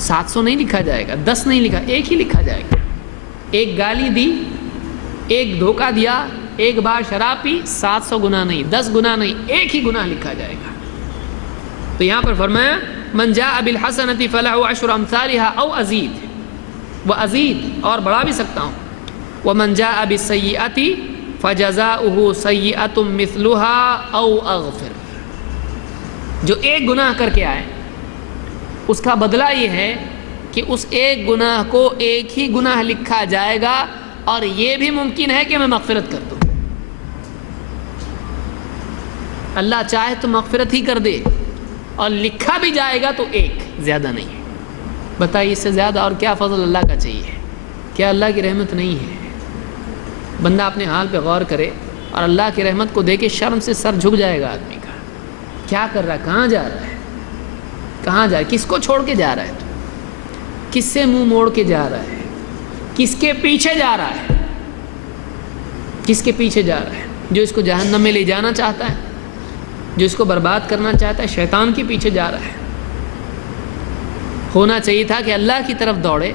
700 نہیں لکھا جائے گا، 10 نہیں لکھا، ایک ہی لکھا جائے گا۔ ایک گالی دی، ایک دھوکہ دیا، ایک بار شراب پی، 700 گنا نہیں، 10 گنا نہیں، ایک ہی گناہ لکھا جائے گا۔ تو یہاں پر فرمایا من جاء بالحسنۃ فلہ عشر امثالھا او ازید، وازید، اور بڑھا بھی سکتا ہوں، ومن جاء بالسیئۃ فجزاؤہ سیئۃ مثلھا او اغفر، جو ایک گناہ کر کے آئے اس کا بدلہ یہ ہے کہ اس ایک گناہ کو ایک ہی گناہ لکھا جائے گا، اور یہ بھی ممکن ہے کہ میں مغفرت کر دوں۔ اللہ چاہے تو مغفرت ہی کر دے، اور لکھا بھی جائے گا تو ایک، زیادہ نہیں۔ بتائیے اس سے زیادہ اور کیا فضل اللہ کا چاہیے؟ کیا اللہ کی رحمت نہیں ہے؟ بندہ اپنے حال پہ غور کرے اور اللہ کی رحمت کو دیکھے شرم سے سر جھک جائے گا آدمی کا. کیا کر رہا ہے؟ کہاں جا رہا ہے؟ کہاں جا رہا ہے؟ کس کو چھوڑ کے جا رہا ہے؟ کس سے منہ موڑ کے جا رہا ہے؟ کس کے پیچھے جا رہا ہے؟ کس کے پیچھے جا رہا ہے؟ جو اس کو جہنم میں لے جانا چاہتا ہے، جو اس کو برباد کرنا چاہتا ہے، شیطان کے پیچھے جا رہا ہے. ہونا چاہیے تھا کہ اللہ کی طرف دوڑے،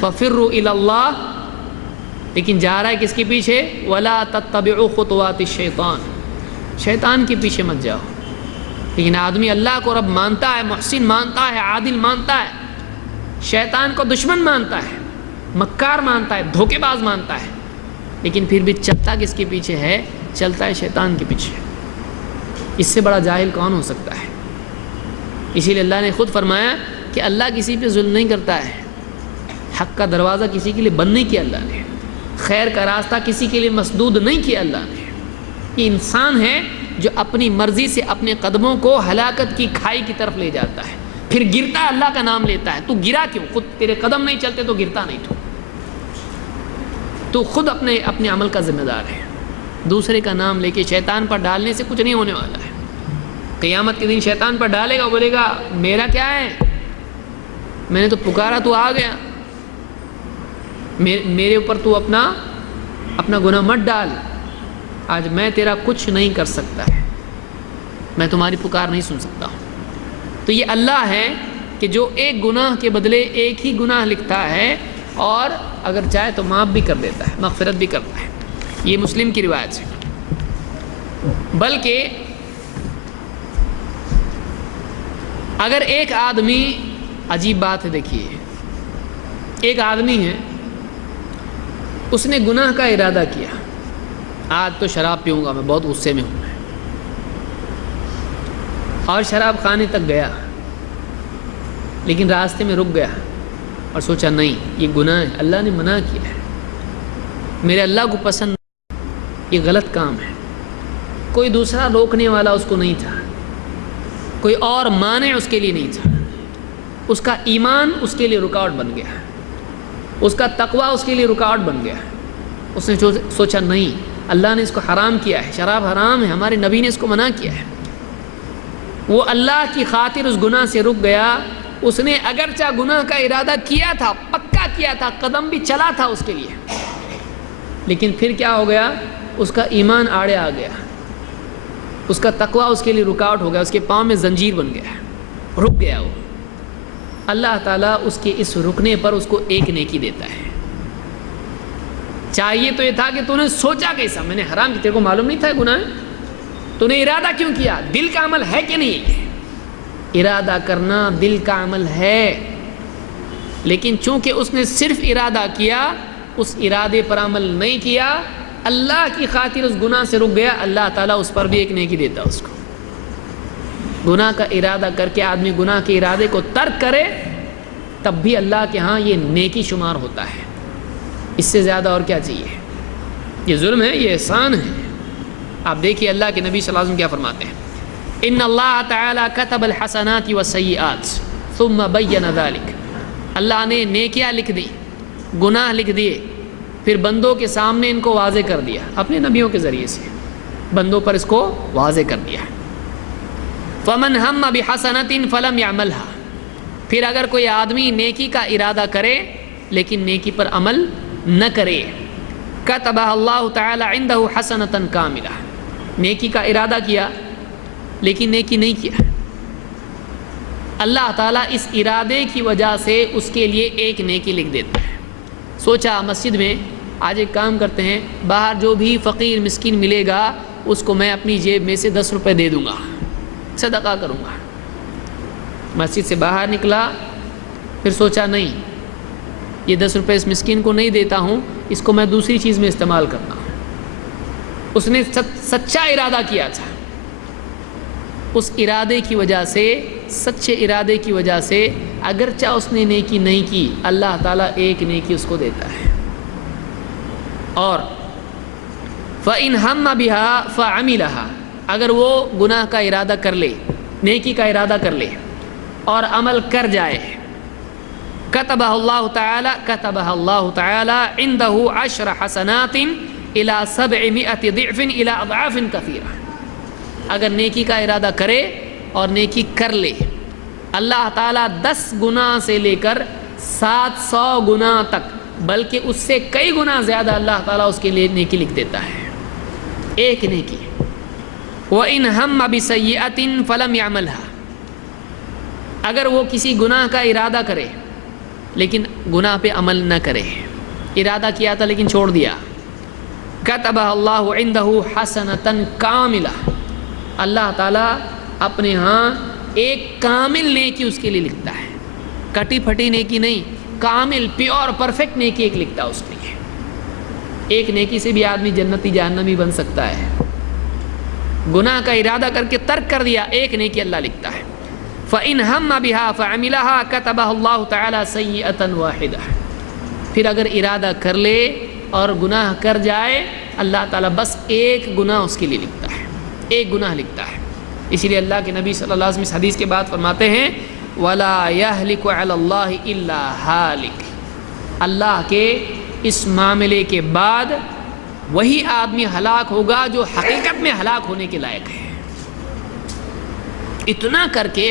فَفِرُّوا إِلَى اللَّهِ، لیکن جا رہا ہے کس کے پیچھے؟ وَلَا تَتَّبِعُوا خُطُوَاتِ الشَّيْطَانِ، شیطان کے پیچھے مت جاؤ. لیکن آدمی اللہ کو رب مانتا ہے، محسن مانتا ہے، عادل مانتا ہے، شیطان کو دشمن مانتا ہے، مکار مانتا ہے، دھوکے باز مانتا ہے، لیکن پھر بھی چلتا کس کے پیچھے ہے؟ چلتا ہے شیطان کے پیچھے. اس سے بڑا جاہل کون ہو سکتا ہے؟ اسی لیے اللہ نے خود فرمایا کہ اللہ کسی پہ ظلم نہیں کرتا ہے. حق کا دروازہ کسی کے لیے بند نہیں کیا اللہ نے، خیر کا راستہ کسی کے لیے مسدود نہیں کیا اللہ نے. یہ انسان ہے جو اپنی مرضی سے اپنے قدموں کو ہلاکت کی کھائی کی طرف لے جاتا ہے، پھر گرتا ہے، اللہ کا نام لیتا ہے. تو گرا کیوں؟ خود تیرے قدم نہیں چلتے تو گرتا نہیں. تو خود اپنے عمل کا ذمہ دار ہے. دوسرے کا نام لے کے شیطان پر ڈالنے سے کچھ نہیں ہونے والا ہے. قیامت کے دن شیطان پر ڈالے گا، بولے گا میرا کیا ہے، میں نے تو پکارا تو آ گیا، میرے اوپر تو اپنا گناہ مت ڈال، آج میں تیرا کچھ نہیں کر سکتا ہے، میں تمہاری پکار نہیں سن سکتا ہوں. تو یہ اللہ ہے کہ جو ایک گناہ کے بدلے ایک ہی گناہ لکھتا ہے اور اگر چاہے تو معاف بھی کر دیتا ہے، مغفرت بھی کرتا ہے. یہ مسلم کی روایت ہے. بلکہ اگر ایک آدمی، عجیب بات ہے، دیکھیے ایک آدمی ہے، اس نے گناہ کا ارادہ کیا، آج تو شراب پیوں گا، میں بہت غصے میں ہوں، اور شراب خانے تک گیا، لیکن راستے میں رک گیا اور سوچا نہیں یہ گناہ ہے، اللہ نے منع کیا ہے، میرے اللہ کو پسند نہیں، یہ غلط کام ہے. کوئی دوسرا روکنے والا اس کو نہیں تھا، کوئی اور مانع اس کے لیے نہیں تھا. اس کا ایمان اس کے لیے رکاوٹ بن گیا، اس کا تقوی اس کے لیے رکاوٹ بن گیا. اس نے سوچا نہیں اللہ نے اس کو حرام کیا ہے، شراب حرام ہے، ہمارے نبی نے اس کو منع کیا ہے. وہ اللہ کی خاطر اس گناہ سے رک گیا. اس نے اگرچہ گناہ کا ارادہ کیا تھا، پکا کیا تھا، قدم بھی چلا تھا اس کے لیے، لیکن پھر کیا ہو گیا؟ اس کا ایمان آڑے آ گیا، اس کا تقوی اس کے لیے رکاوٹ ہو گیا، اس کے پاؤں میں زنجیر بن گیا، رک گیا وہ. اللہ تعالیٰ اس کے اس رکنے پر اس کو ایک نیکی دیتا ہے. چاہیے تو یہ تھا کہ تو نے سوچا کیسا، میں نے حرام کیا، تیرے کو معلوم نہیں تھا گناہ، تو نے ارادہ کیوں کیا؟ دل کا عمل ہے کہ نہیں؟ ارادہ کرنا دل کا عمل ہے، لیکن چونکہ اس نے صرف ارادہ کیا، اس ارادے پر عمل نہیں کیا، اللہ کی خاطر اس گناہ سے رک گیا، اللہ تعالیٰ اس پر بھی ایک نیکی دیتا اس کو. گناہ کا ارادہ کر کے آدمی گناہ کے ارادے کو ترک کرے تب بھی اللہ کے ہاں یہ نیکی شمار ہوتا ہے. اس سے زیادہ اور کیا چاہیے؟ یہ ظلم ہے، یہ احسان ہے. آپ دیکھیے اللہ کے نبی صلی اللہ علیہ وسلم کیا فرماتے ہیں، ان اللہ تعالی کتب الحسنات والسیئات ثم بین ذلک. اللہ نے نیکیاں لکھ دی، گناہ لکھ دیے، پھر بندوں کے سامنے ان کو واضح کر دیا، اپنے نبیوں کے ذریعے سے بندوں پر اس کو واضح کر دیا. فمن ہم بحسنۃ فلم یعملھا، پھر اگر کوئی آدمی نیکی کا ارادہ کرے لیکن نیکی پر عمل نہ کرے، کتبہ اللہ تعالی عندہ حسنۃ کاملہ، نیکی کا ارادہ کیا لیکن نیکی نہیں کیا، اللہ تعالیٰ اس ارادے کی وجہ سے اس کے لیے ایک نیکی لکھ دیتا ہے. سوچا مسجد میں آج ایک کام کرتے ہیں، باہر جو بھی فقیر مسکین ملے گا اس کو میں اپنی جیب میں سے 10 روپے دے دوں گا، صدقہ کروں گا. مسجد سے باہر نکلا، پھر سوچا نہیں یہ 10 روپے اس مسکین کو نہیں دیتا ہوں، اس کو میں دوسری چیز میں استعمال کرتا ہوں. اس نے سچا ارادہ کیا تھا، اس ارادے کی وجہ سے، سچے ارادے کی وجہ سے اگرچہ اس نے نیکی نہیں کی، اللہ تعالیٰ ایک نیکی اس کو دیتا ہے. اور فَإِنْ هَمَّ بِهَا فَعَمِلَهَا، اگر وہ گناہ کا ارادہ کر لے، نیکی کا ارادہ کر لے اور عمل کر جائے، كتبها الله تعالى عنده 10 حسنات الى 700 ضعف الى اضعاف كثيرة. اگر نیکی کا ارادہ کرے اور نیکی کر لے، اللہ تعالیٰ 10 گنا سے لے کر 700 گنا تک، بلکہ اس سے کئی گنا زیادہ اللہ تعالیٰ اس کے لیے نیکی لکھ دیتا ہے، ایک نیکی. وَإِنْ هَمَّ بِسَيِّئَةٍ فَلَمْ يَعْمَلْهَا، اگر وہ کسی گناہ کا ارادہ کرے لیکن گناہ پہ عمل نہ کرے، ارادہ کیا تھا لیکن چھوڑ دیا، كَتَبَهَ اللَّهُ عِنْدَهُ حَسَنَةً كَامِلَةً، اللہ تعالیٰ اپنے ہاں ایک کامل نیکی اس کے لیے لکھتا ہے، کٹی پھٹی نیکی نہیں، کامل پیور پرفیکٹ نیکی ایک لکھتا ہے اس کے لیے. ایک نیکی سے بھی آدمی جنتی جہنمی بن سکتا ہے. گناہ کا ارادہ کر کے ترک کر دیا، ایک نیکی اللہ لکھتا ہے. فَإِنْ هَمَّ بِهَا فَعَمِلَهَا كَتَبَهَ اللَّهُ تَعَالَى سَيِّئَةً وَاحِدَةً، پھر اگر ارادہ کر لے اور گناہ کر جائے، اللہ تعالیٰ بس ایک گناہ اس کے لیے لکھتا ہے، ایک گناہ لکھتا ہے. اسی لیے اللہ کے نبی صلی اللہ علیہ وسلم اس حدیث کے بعد فرماتے ہیں وَلَا يَهْلِكُ عَلَى اللَّهِ إِلَّا هَالِكٌ، اللہ کے اس معاملے کے بعد وہی آدمی ہلاک ہوگا جو حقیقت میں ہلاک ہونے کے لائق ہے. اتنا کر کے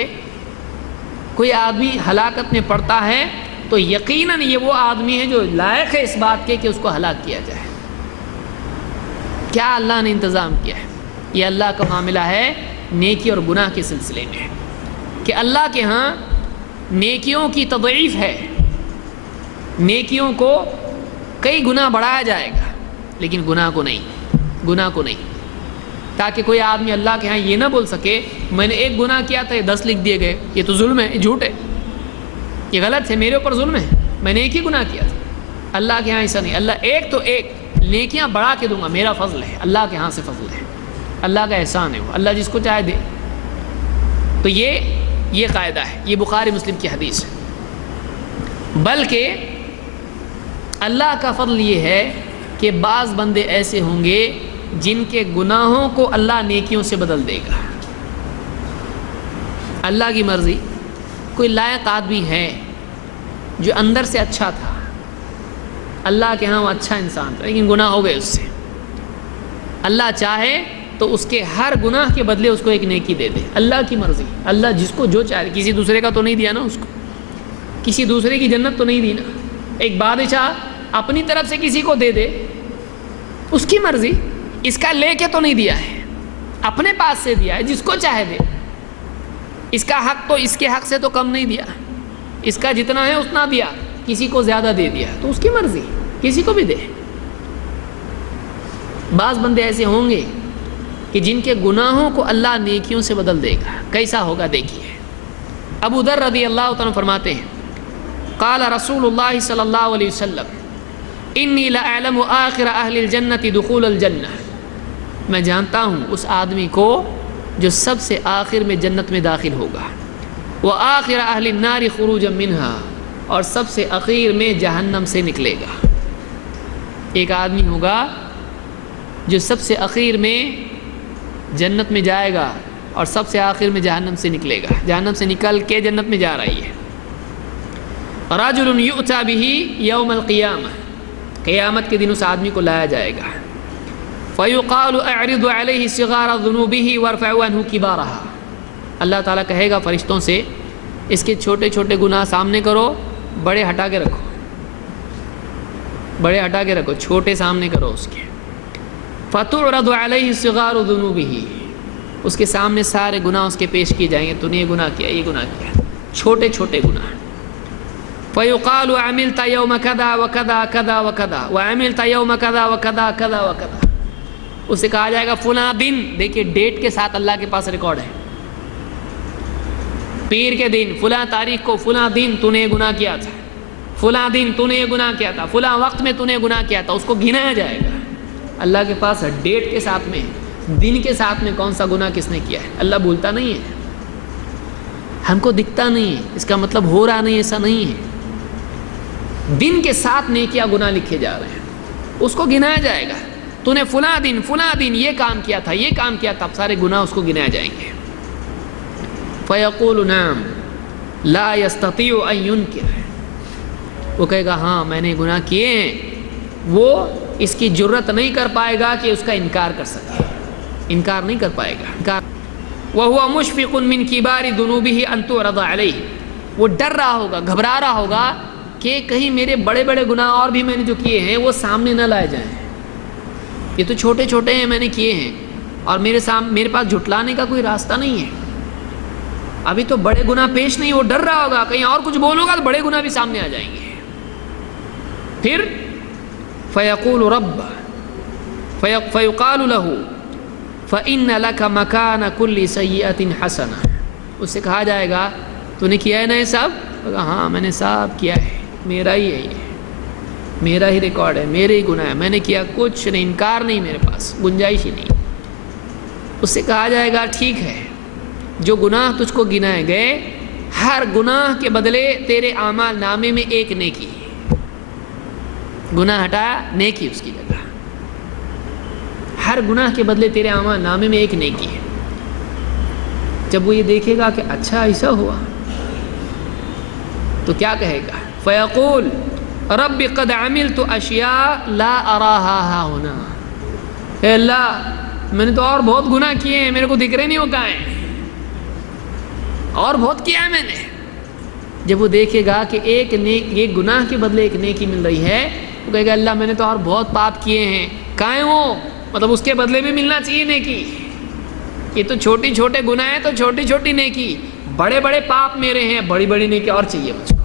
کوئی آدمی ہلاکت میں پڑتا ہے تو یقیناً یہ وہ آدمی ہے جو لائق ہے اس بات کے کہ اس کو ہلاک کیا جائے. کیا اللہ نے انتظام کیا ہے؟ یہ اللہ کا معاملہ ہے نیکی اور گناہ کے سلسلے میں، کہ اللہ کے ہاں نیکیوں کی تضعیف ہے، نیکیوں کو کئی گنا بڑھایا جائے گا لیکن گناہ کو نہیں، تاکہ کوئی آدمی اللہ کے ہاں یہ نہ بول سکے میں نے ایک گناہ کیا تھا، 10 لکھ دیے گئے، یہ تو ظلم ہے، یہ جھوٹ ہے، یہ غلط ہے، میرے اوپر ظلم ہے، میں نے ایک ہی گناہ کیا تھا. اللہ کے ہاں ایسا نہیں، اللہ ایک تو ایک نیکیاں بڑھا کے دوں گا، میرا فضل ہے، اللہ کے ہاں سے فضل ہے، اللہ کا احسان ہے، وہ اللہ جس کو چاہے دے. تو یہ قاعدہ ہے، یہ بخاری مسلم کی حدیث ہے. بلکہ اللہ کا فضل یہ ہے کہ بعض بندے ایسے ہوں گے جن کے گناہوں کو اللہ نیکیوں سے بدل دے گا. اللہ کی مرضی، کوئی لائق آدمی ہے جو اندر سے اچھا تھا، اللہ کے ہاں وہ اچھا انسان تھا لیکن گناہ ہو گئے اس سے، اللہ چاہے تو اس کے ہر گناہ کے بدلے اس کو ایک نیکی دے دے. اللہ کی مرضی، اللہ جس کو جو چاہے، کسی دوسرے کا تو نہیں دیا نا، اس کو کسی دوسرے کی جنت تو نہیں دی نا. ایک بادشاہ اپنی طرف سے کسی کو دے دے، اس کی مرضی، اس کا لے کے تو نہیں دیا ہے، اپنے پاس سے دیا ہے، جس کو چاہے دے. اس کا حق تو اس کے حق سے تو کم نہیں دیا، اس کا جتنا ہے اتنا دیا، کسی کو زیادہ دے دیا، تو اس کی مرضی، کسی کو بھی دے. بعض بندے ایسے ہوں گے کہ جن کے گناہوں کو اللہ نیکیوں سے بدل دے گا. کیسا ہوگا دیکھیے. ابو ذر رضی اللہ تعالیٰ فرماتے ہیں قال رسول اللہ صلی اللہ علیہ وسلم انی لأعلم آخر اہل الجنت دخول الجنہ، میں جانتا ہوں اس آدمی کو جو سب سے آخر میں جنت میں داخل ہوگا، وآخر اہل النار خروجا منہا، اور سب سے اخیر میں جہنم سے نکلے گا. ایک آدمی ہوگا جو سب سے اخیر میں جنت میں جائے گا اور سب سے آخر میں جہنم سے نکلے گا، جہنم سے نکل کے جنت میں جا رہی ہے. رجل یؤتی بہ یوم القیامہ، قیامت کے دن اس آدمی کو لایا جائے گا. فیقال اعرض علیہ صغار ذنوبہ وارفعوا عنہ کبارہا، اللہ تعالیٰ کہے گا فرشتوں سے اس کے چھوٹے چھوٹے گناہ سامنے کرو، بڑے ہٹا کے رکھو، بڑے ہٹا کے رکھو، چھوٹے سامنے کرو اس کے. فتعرض علیہ صغار ذنوبہ، اس کے سامنے سارے گناہ اس کے پیش کیے جائیں گے، تو نے یہ گناہ کیا، یہ گناہ کیا، چھوٹے چھوٹے گناہ. فیقال عملت یوم کذا وکذا کذا وکذا وعملت یوم کذا وکذا کذا وکذا، اسے کہا جائے گا فلاں دن، دیکھیے ڈیٹ کے ساتھ اللہ کے پاس ریکارڈ ہے، پیر کے دن فلاں تاریخ کو فلاں دن تو نے یہ گناہ کیا تھا، فلاں دن تو نے یہ گناہ کیا تھا، فلاں وقت میں تو نے گناہ کیا تھا، اس کو گنایا جائے گا. اللہ کے پاس ڈیٹ کے ساتھ میں، دن کے ساتھ میں کون سا گناہ کس نے کیا ہے. اللہ بولتا نہیں ہے، ہم کو دکھتا نہیں ہے، اس کا مطلب ہو رہا نہیں، ایسا نہیں ہے. دن کے ساتھ نیکیاں گناہ لکھے جا رہے ہیں، اس کو گنایا جائے گا. تو نے فلاں دن یہ کام کیا تھا، یہ کام کیا تھا، سارے گناہ اس کو گنایا جائیں گے. فیقول نعم لا یستطیع ان ینکر، وہ کہے گا ہاں میں نے گناہ کیے ہیں، وہ اس کی جرت نہیں کر پائے گا کہ اس کا انکار کر سکے، انکار نہیں کر پائے گا۔ وَهُوَ مُشْفِقٌ مِّن كِبَارِ ذُنُوبِهِ أَن تُعْرَضَ عَلَيْهِ، وہ ڈر رہا ہوگا، گھبرا رہا ہوگا کہ کہیں میرے بڑے بڑے گناہ اور بھی میں نے جو کیے ہیں وہ سامنے نہ لائے جائیں، یہ تو چھوٹے چھوٹے ہیں میں نے کیے ہیں اور میرے پاس جھٹلانے کا کوئی راستہ نہیں ہے، ابھی تو بڑے گناہ پیش نہیں، وہ ڈر رہا ہوگا کہیں اور کچھ بولوں گا تو بڑے گناہ بھی سامنے آ جائیں گے۔ پھر فَيَقُولُ رَبَّ فَيُقَالُ لَهُ فَإِنَّ لَكَ مَكَانَ كُلِّ سَيِّئَةٍ حَسَنَةٍ، اس سے کہا جائے گا تو نے کیا ہے نا یہ سب؟ ہاں میں نے سب کیا ہے، میرا ہی ہے، یہ میرا ہی ریکارڈ ہے، میرے ہی گناہ ہے، میں نے کیا کچھ نہیں، انکار نہیں، میرے پاس گنجائش ہی نہیں۔ اس سے کہا جائے گا ٹھیک ہے، جو گناہ تجھ کو گنائے گئے ہر گناہ کے بدلے تیرے اعمال نامے میں ایک نیکی، گناہ ہٹایا نیکی اس کی جگہ، ہر گناہ کے بدلے تیرے اعمال نامے میں ایک نیکی ہے۔ جب وہ یہ دیکھے گا کہ اچھا ایسا ہوا تو کیا کہے گا؟ فیقول رب قد عملت اشیاء لا اراها هنا، اے اللہ میں نے تو اور بہت گناہ کیے ہیں، میرے کو دکھ رہے نہیں وہ کہاں ہیں، اور بہت کیا ہے میں نے۔ جب وہ دیکھے گا کہ ایک گناہ کے بدلے ایک نیکی مل رہی ہے، وہ کہے گا اللہ میں نے تو اور بہت پاپ کیے ہیں، کہاں ہیں وہ؟ مطلب اس کے بدلے بھی ملنا چاہیے نیکی، یہ تو چھوٹی چھوٹے گناہ ہیں تو چھوٹی چھوٹی نیکی، بڑے بڑے پاپ میرے ہیں، بڑی بڑی نیکی اور چاہیے مجھ کو۔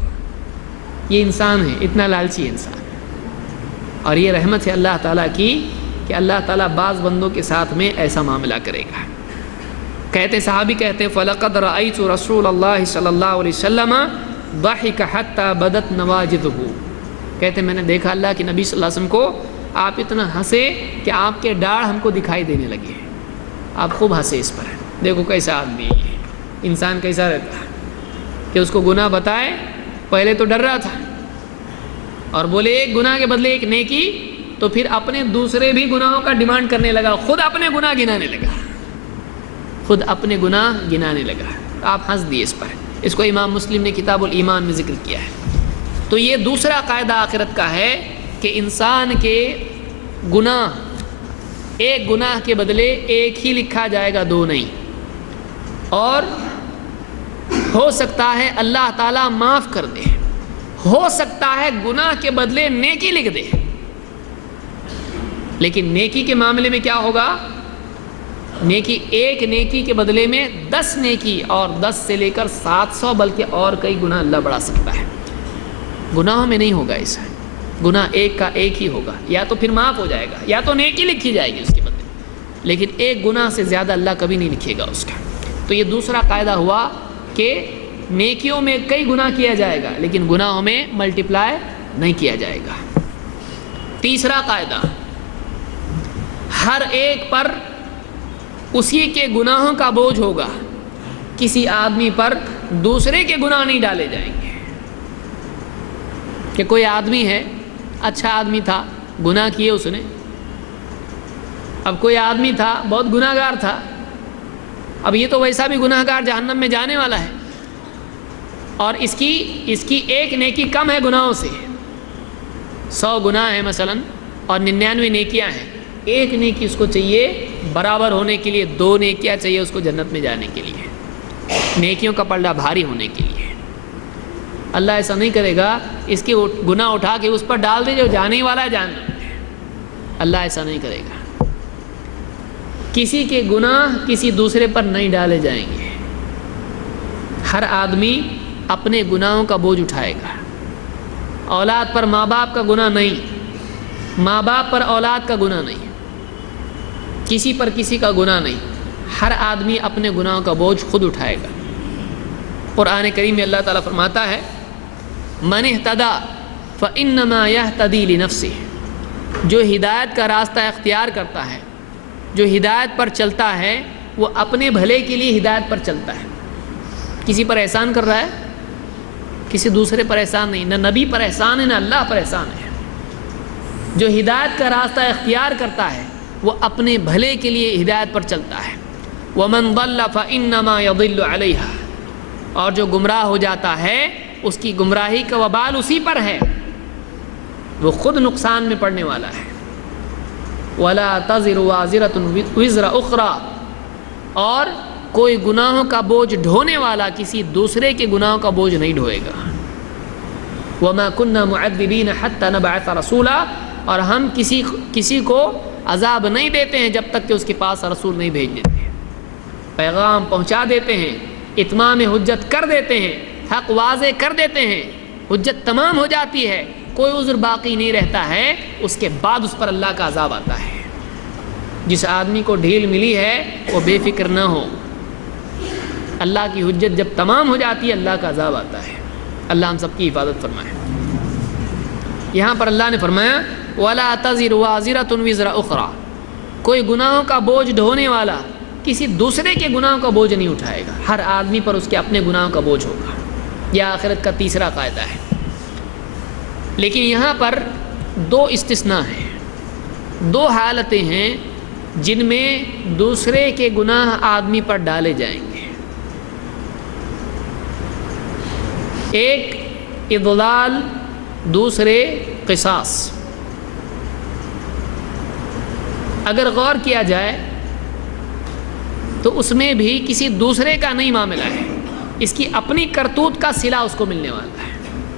یہ انسان ہے، اتنا لالچی انسان، اور یہ رحمت ہے اللہ تعالیٰ کی کہ اللہ تعالیٰ بعض بندوں کے ساتھ میں ایسا معاملہ کرے گا۔ کہتے صحابی کہتے ہیں فَلَقَدْ رَأَيْتُ رَسُولَ اللَّهِ صلی اللہ علیہ وسلم ضَحِكَ حَتَّى بَدَتْ نَوَاجِذُهُ، کہتے میں نے دیکھا اللہ کے نبی صلی اللہ علیہ وسلم کو آپ اتنا ہنسے کہ آپ کے ڈاڑھ ہم کو دکھائی دینے لگے، آپ خوب ہنسے اس پر۔ دیکھو کیسا آدمی ہے، انسان کیسا رہتا ہے کہ اس کو گناہ بتائے، پہلے تو ڈر رہا تھا اور بولے ایک گناہ کے بدلے ایک نیکی، تو پھر اپنے دوسرے بھی گناہوں کا ڈیمانڈ کرنے لگا، خود اپنے گناہ گنانے لگا، خود اپنے گناہ گنانے لگا۔ آپ ہنس دیے اس پر، اس کو امام مسلم نے کتاب الایمان میں ذکر کیا ہے۔ تو یہ دوسرا قاعدہ آخرت کا ہے کہ انسان کے گناہ ایک گناہ کے بدلے ایک ہی لکھا جائے گا، دو نہیں، اور ہو سکتا ہے اللہ تعالیٰ معاف کر دے، ہو سکتا ہے گناہ کے بدلے نیکی لکھ دے، لیکن نیکی کے معاملے میں کیا ہوگا؟ نیکی ایک نیکی کے بدلے میں 10 نیکی اور 10 سے لے کر 700 بلکہ اور کئی گناہ اللہ بڑھا سکتا ہے۔ گناہوں میں نہیں ہوگا ایسا، گناہ ایک کا ایک ہی ہوگا، یا تو پھر معاف ہو جائے گا یا تو نیکی لکھی جائے گی اس کے بدلے، لیکن ایک گناہ سے زیادہ اللہ کبھی نہیں لکھے گا اس کا۔ تو یہ دوسرا قاعدہ ہوا کہ نیکیوں میں کئی گناہ کیا جائے گا لیکن گناہوں میں ملٹیپلائی نہیں کیا جائے گا۔ تیسرا قاعدہ، ہر ایک پر اسی کے گناہوں کا بوجھ ہوگا، کسی آدمی پر دوسرے کے گناہ نہیں ڈالے جائیں گے۔ کہ کوئی آدمی ہے، اچھا آدمی تھا، گناہ کیے اس نے، اب کوئی آدمی تھا بہت گناہ گار تھا، اب یہ تو ویسا بھی گناہ گار جہنم میں جانے والا ہے، اور اس کی ایک نیکی کم ہے گناہوں سے، 100 گناہ ہیں مثلا اور 99 نیکیاں ہیں، ایک نیکی اس کو چاہیے برابر ہونے کے لیے، 2 نیکیاں چاہیے اس کو جنت میں جانے کے لیے، نیکیوں کا پلڑا بھاری ہونے کے لیے۔ اللہ ایسا نہیں کرے گا اس کی گناہ اٹھا کے اس پر ڈال دے جو جانے ہی والا ہے جہنم میں، اللہ ایسا نہیں کرے گا۔ کسی کے گناہ کسی دوسرے پر نہیں ڈالے جائیں گے، ہر آدمی اپنے گناہوں کا بوجھ اٹھائے گا، اولاد پر ماں باپ کا گناہ نہیں، ماں باپ پر اولاد کا گناہ نہیں، کسی پر کسی کا گناہ نہیں، ہر آدمی اپنے گناہوں کا بوجھ خود اٹھائے گا۔ قرآن کریم میں اللہ تعالیٰ فرماتا ہے من اہتدی فانما یہتدی لنفسہ، جو ہدایت کا راستہ اختیار کرتا ہے، جو ہدایت پر چلتا ہے، وہ اپنے بھلے کے لیے ہدایت پر چلتا ہے، کسی پر احسان کر رہا ہے، کسی دوسرے پر احسان نہیں، نہ نبی پر احسان ہے نہ اللہ پر احسان ہے۔ جو ہدایت کا راستہ اختیار کرتا ہے وہ اپنے بھلے کے لیے ہدایت پر چلتا ہے۔ وَمَنْ ضَلَّ فَإِنَّمَا يَضِلُّ عَلَيْهَا، اور جو گمراہ ہو جاتا ہے اس کی گمراہی کا وبال اسی پر ہے، وہ خود نقصان میں پڑنے والا ہے۔ وَلَا تَزِرُ وَازِرَةٌ وِزْرَ أُخْرَى، اور کوئی گناہوں کا بوجھ ڈھونے والا کسی دوسرے کے گناہوں کا بوجھ نہیں ڈھوئے گا۔ وَمَا كُنَّا مُعَذِّبِينَ حَتَّى نَبْعَثَ رَسُولًا، اور ہم کسی کو عذاب نہیں دیتے ہیں جب تک کہ اس کے پاس رسول نہیں بھیج دیتے ہیں۔ پیغام پہنچا دیتے ہیں، اتمام حجت کر دیتے ہیں، حق واضح کر دیتے ہیں، حجت تمام ہو جاتی ہے، کوئی عذر باقی نہیں رہتا ہے، اس کے بعد اس پر اللہ کا عذاب آتا ہے۔ جس آدمی کو ڈھیل ملی ہے وہ بے فکر نہ ہو، اللہ کی حجت جب تمام ہو جاتی ہے اللہ کا عذاب آتا ہے۔ اللہ ہم سب کی حفاظت فرمائے۔ یہاں پر اللہ نے فرمایا وَلَا تَزِرُ وَازِرَةٌ وِزْرَ أُخْرَى، کوئی گناہوں کا بوجھ ڈھونے والا کسی دوسرے کے گناہوں کا بوجھ نہیں اٹھائے گا، ہر آدمی پر اس کے اپنے گناہوں کا بوجھ ہوگا۔ یہ آخرت کا تیسرا قاعدہ ہے۔ لیکن یہاں پر دو استثناء ہیں، دو حالتیں ہیں جن میں دوسرے کے گناہ آدمی پر ڈالے جائیں گے۔ ایک اضلال، دوسرے قصاص۔ اگر غور کیا جائے تو اس میں بھی کسی دوسرے کا نہیں معاملہ ہے، اس کی اپنی کرتوت کا صلہ اس کو ملنے والا ہے،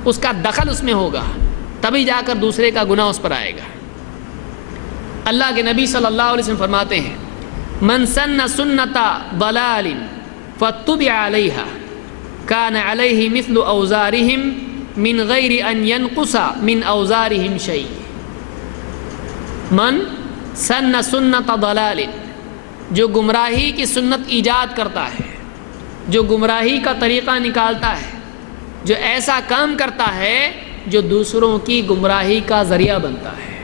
اس کا دخل اس میں ہوگا، تبھی جا کر دوسرے کا گناہ اس پر آئے گا۔ اللہ کے نبی صلی اللہ علیہ وسلم فرماتے ہیں من سن سنت ضلال فاتبع علیہا کان علیہ مثل اوزارہم من غیر ان ینقص من اوزارہم شیء۔ من سن سنت ضلال، جو گمراہی کی سنت ایجاد کرتا ہے، جو گمراہی کا طریقہ نکالتا ہے، جو ایسا کام کرتا ہے جو دوسروں کی گمراہی کا ذریعہ بنتا ہے،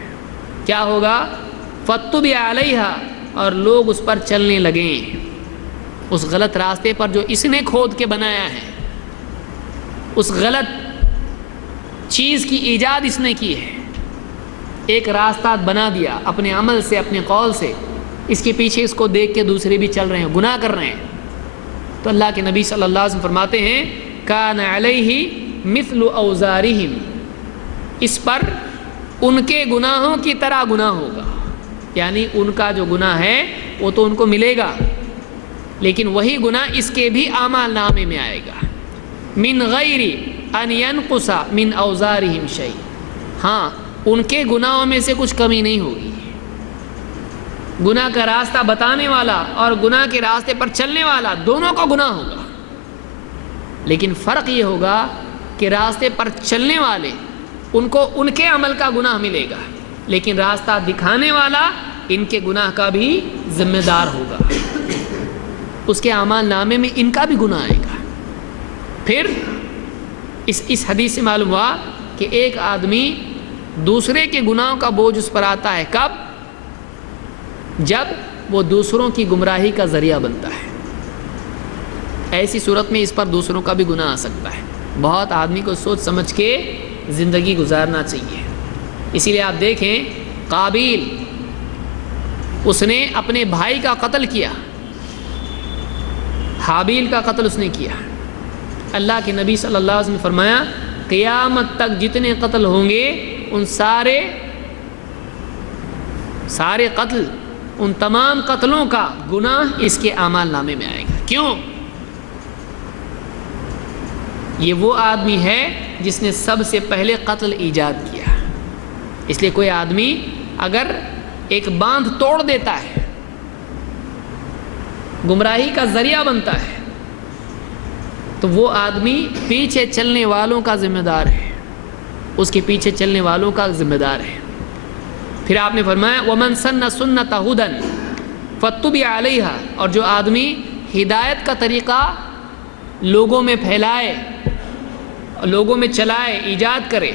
کیا ہوگا؟ فَاتُّبِعَ عَلَيْهَا، اور لوگ اس پر چلنے لگیں، اس غلط راستے پر جو اس نے کھود کے بنایا ہے، اس غلط چیز کی ایجاد اس نے کی ہے، ایک راستہ بنا دیا اپنے عمل سے، اپنے قول سے، اس کے پیچھے اس کو دیکھ کے دوسرے بھی چل رہے ہیں، گناہ کر رہے ہیں۔ تو اللہ کے نبی صلی اللہ علیہ وسلم فرماتے ہیں کان علیہ مثل اوزارہم، اس پر ان کے گناہوں کی طرح گناہ ہوگا، یعنی ان کا جو گناہ ہے وہ تو ان کو ملے گا، لیکن وہی گناہ اس کے بھی اعمال نامے میں آئے گا۔ من غیر ان ینقص من اوزارہم شیء، ہاں ان کے گناہوں میں سے کچھ کمی نہیں ہوگی۔ گناہ کا راستہ بتانے والا اور گناہ کے راستے پر چلنے والا دونوں کو گناہ ہوگا، لیکن فرق یہ ہوگا کہ راستے پر چلنے والے ان کو ان کے عمل کا گناہ ملے گا، لیکن راستہ دکھانے والا ان کے گناہ کا بھی ذمہ دار ہوگا، اس کے اعمال نامے میں ان کا بھی گناہ آئے گا۔ پھر اس حدیث سے معلوم ہوا کہ ایک آدمی دوسرے کے گناہوں کا بوجھ اس پر آتا ہے، کب؟ جب وہ دوسروں کی گمراہی کا ذریعہ بنتا ہے، ایسی صورت میں اس پر دوسروں کا بھی گناہ آ سکتا ہے۔ بہت آدمی کو سوچ سمجھ کے زندگی گزارنا چاہیے۔ اسی لیے آپ دیکھیں قابیل، اس نے اپنے بھائی کا قتل کیا، حابیل کا قتل اس نے کیا۔ اللہ کے نبی صلی اللہ علیہ وسلم نے فرمایا قیامت تک جتنے قتل ہوں گے ان سارے قتل، ان تمام قتلوں کا گناہ اس کے اعمال نامے میں آئے گا۔ کیوں؟ یہ وہ آدمی ہے جس نے سب سے پہلے قتل ایجاد کیا۔ اس لیے کوئی آدمی اگر ایک باندھ توڑ دیتا ہے، گمراہی کا ذریعہ بنتا ہے، تو وہ آدمی پیچھے چلنے والوں کا ذمہ دار ہے، اس کے پیچھے چلنے والوں کا ذمہ دار ہے۔ پھر آپ نے فرمایا وَمَن سَنَّ سُنَّةَ هُدًى فَاتُّبِعَ عَلَيْهَا، اور جو آدمی ہدایت کا طریقہ لوگوں میں پھیلائے، لوگوں میں چلائے، ایجاد کرے،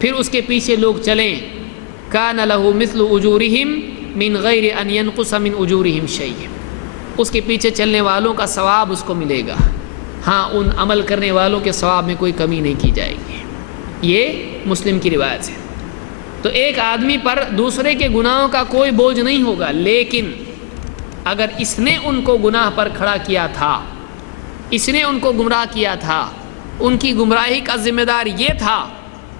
پھر اس کے پیچھے لوگ چلیں، كَانَ لَهُ مِثْلُ أُجُورِهِمْ مِنْ غَيْرِ أَنْ يَنْقُصَ مِنْ أُجُورِهِمْ شَيْءٍ، اس کے پیچھے چلنے والوں کا ثواب اس کو ملے گا، ہاں ان عمل کرنے والوں کے ثواب میں کوئی کمی نہیں کی جائے گی۔ یہ مسلم کی روایت ہے۔ تو ایک آدمی پر دوسرے کے گناہوں کا کوئی بوجھ نہیں ہوگا، لیکن اگر اس نے ان کو گناہ پر کھڑا کیا تھا، اس نے ان کو گمراہ کیا تھا، ان کی گمراہی کا ذمہ دار یہ تھا،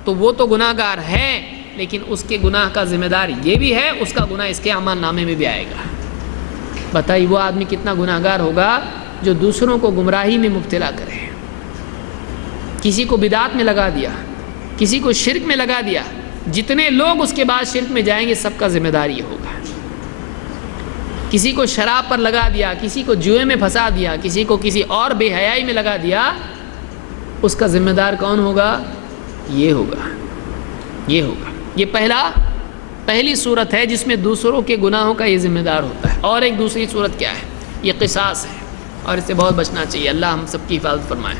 تو وہ تو گناہ گار ہے، لیکن اس کے گناہ کا ذمہ دار یہ بھی ہے، اس کا گناہ اس کے اعمال نامے میں بھی آئے گا۔ بتائیے وہ آدمی کتنا گناہ گار ہوگا جو دوسروں کو گمراہی میں مبتلا کرے، کسی کو بدعات میں لگا دیا، کسی کو شرک میں لگا دیا، جتنے لوگ اس کے بعد شرک میں جائیں گے سب کا ذمہ دار یہ ہوگا۔ کسی کو شراب پر لگا دیا، کسی کو جوئے میں پھنسا دیا، کسی کو کسی اور بے حیائی میں لگا دیا، اس کا ذمہ دار کون ہوگا؟ یہ ہوگا، یہ ہوگا۔ یہ پہلی صورت ہے جس میں دوسروں کے گناہوں کا یہ ذمہ دار ہوتا ہے۔ اور ایک دوسری صورت کیا ہے؟ یہ قصاص ہے، اور اس سے بہت بچنا چاہیے۔ اللہ ہم سب کی حفاظت فرمائے۔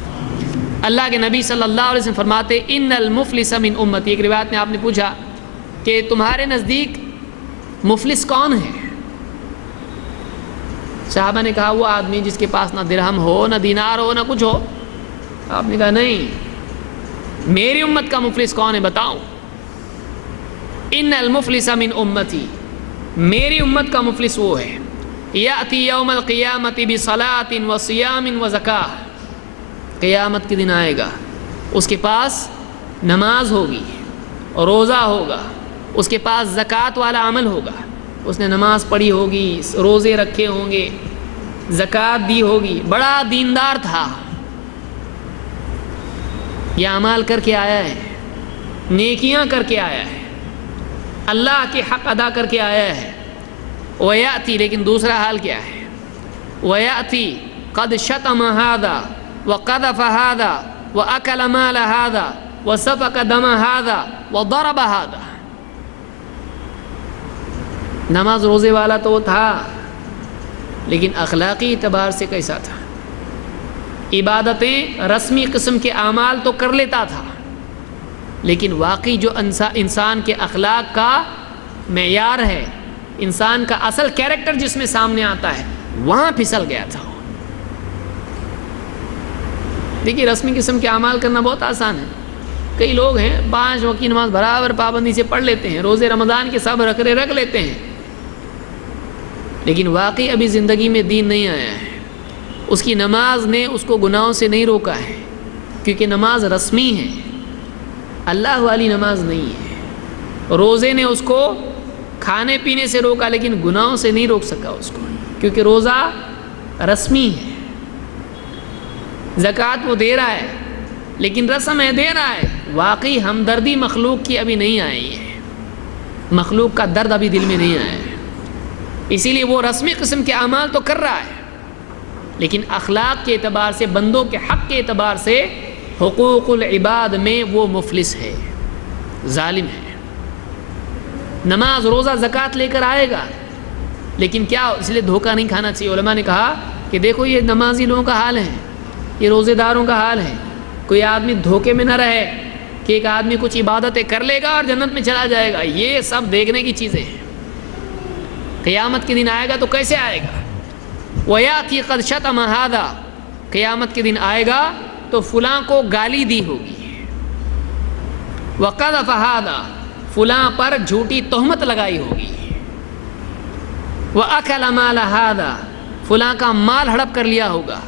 اللہ کے نبی صلی اللہ علیہ وسلم فرماتے ان المفلس من امتی، ایک روایت میں آپ نے پوچھا کہ تمہارے نزدیک مفلس کون ہے؟ صحابہ نے کہا وہ آدمی جس کے پاس نہ درہم ہو، نہ دینار ہو، نہ کچھ ہو۔ آپ نے کہا نہیں، میری امت کا مفلس کون ہے بتاؤ؟ ان المفلس من امتی، میری امت کا مفلس وہ ہے یأتی یوم القیامت بصلاۃ وصیام وزکاۃ، قیامت کے دن آئے گا، اس کے پاس نماز ہوگی، روزہ ہوگا، اس کے پاس زکوٰۃ والا عمل ہوگا، اس نے نماز پڑھی ہوگی، روزے رکھے ہوں گے، زکوٰۃ دی ہوگی، بڑا دیندار تھا، یہ اعمال کر کے آیا ہے، نیکیاں کر کے آیا ہے، اللہ کے حق ادا کر کے آیا ہے۔ وَيَأْتِي، لیکن دوسرا حال کیا ہے؟ وَيَأْتِي قَدْ شَتَمَ هَذَا وَقَذَفَ هَذَا وَأَكَلَ مَالَ هَذَا وَسَفَكَ دَمَ هَذَا وَضَرَبَ هَذَا۔ نماز روزے والا تو وہ تھا، لیکن اخلاقی اعتبار سے کیسا تھا؟ عبادتیں رسمی قسم کے اعمال تو کر لیتا تھا، لیکن واقعی جو انسان کے اخلاق کا معیار ہے، انسان کا اصل کیریکٹر جس میں سامنے آتا ہے، وہاں پھسل گیا تھا۔ دیکھیے رسمی قسم کے اعمال کرنا بہت آسان ہے، کئی لوگ ہیں 5 وقت کی نماز برابر پابندی سے پڑھ لیتے ہیں، روزے رمضان کے سب رکھ لیتے ہیں، لیکن واقعی ابھی زندگی میں دین نہیں آیا ہے، اس کی نماز نے اس کو گناہوں سے نہیں روکا ہے، کیونکہ نماز رسمی ہے، اللہ والی نماز نہیں ہے۔ روزے نے اس کو کھانے پینے سے روکا، لیکن گناہوں سے نہیں روک سکا اس کو، کیونکہ روزہ رسمی ہے۔ زکوٰۃ وہ دے رہا ہے، لیکن رسم ہے، دے رہا ہے، واقعی ہمدردی مخلوق کی ابھی نہیں آئی ہے، مخلوق کا درد ابھی دل میں نہیں آیا ہے، اسی لیے وہ رسمی قسم کے اعمال تو کر رہا ہے، لیکن اخلاق کے اعتبار سے، بندوں کے حق کے اعتبار سے، حقوق العباد میں وہ مفلس ہے، ظالم ہے۔ نماز روزہ زکوٰۃ لے کر آئے گا، لیکن کیا اس لیے دھوکہ نہیں کھانا چاہیے۔ علماء نے کہا کہ دیکھو یہ نمازی لوگوں کا حال ہے، یہ روزے داروں کا حال ہے، کوئی آدمی دھوکے میں نہ رہے کہ ایک آدمی کچھ عبادتیں کر لے گا اور جنت میں چلا جائے گا، یہ سب دیکھنے کی چیزیں ہیں۔ قیامت کے دن آئے گا تو کیسے آئے گا؟ وَيَأْتِي قَدْ شَتَمَ هَذَا، قیامت کے دن آئے گا تو فلاں کو گالی دی ہوگی، وَقَذَفَ هَذَا، فلاں پر جھوٹی تہمت لگائی ہوگی، وَأَكَلَ مَالَ هَذَا، فلاں کا مال ہڑپ کر لیا ہوگا،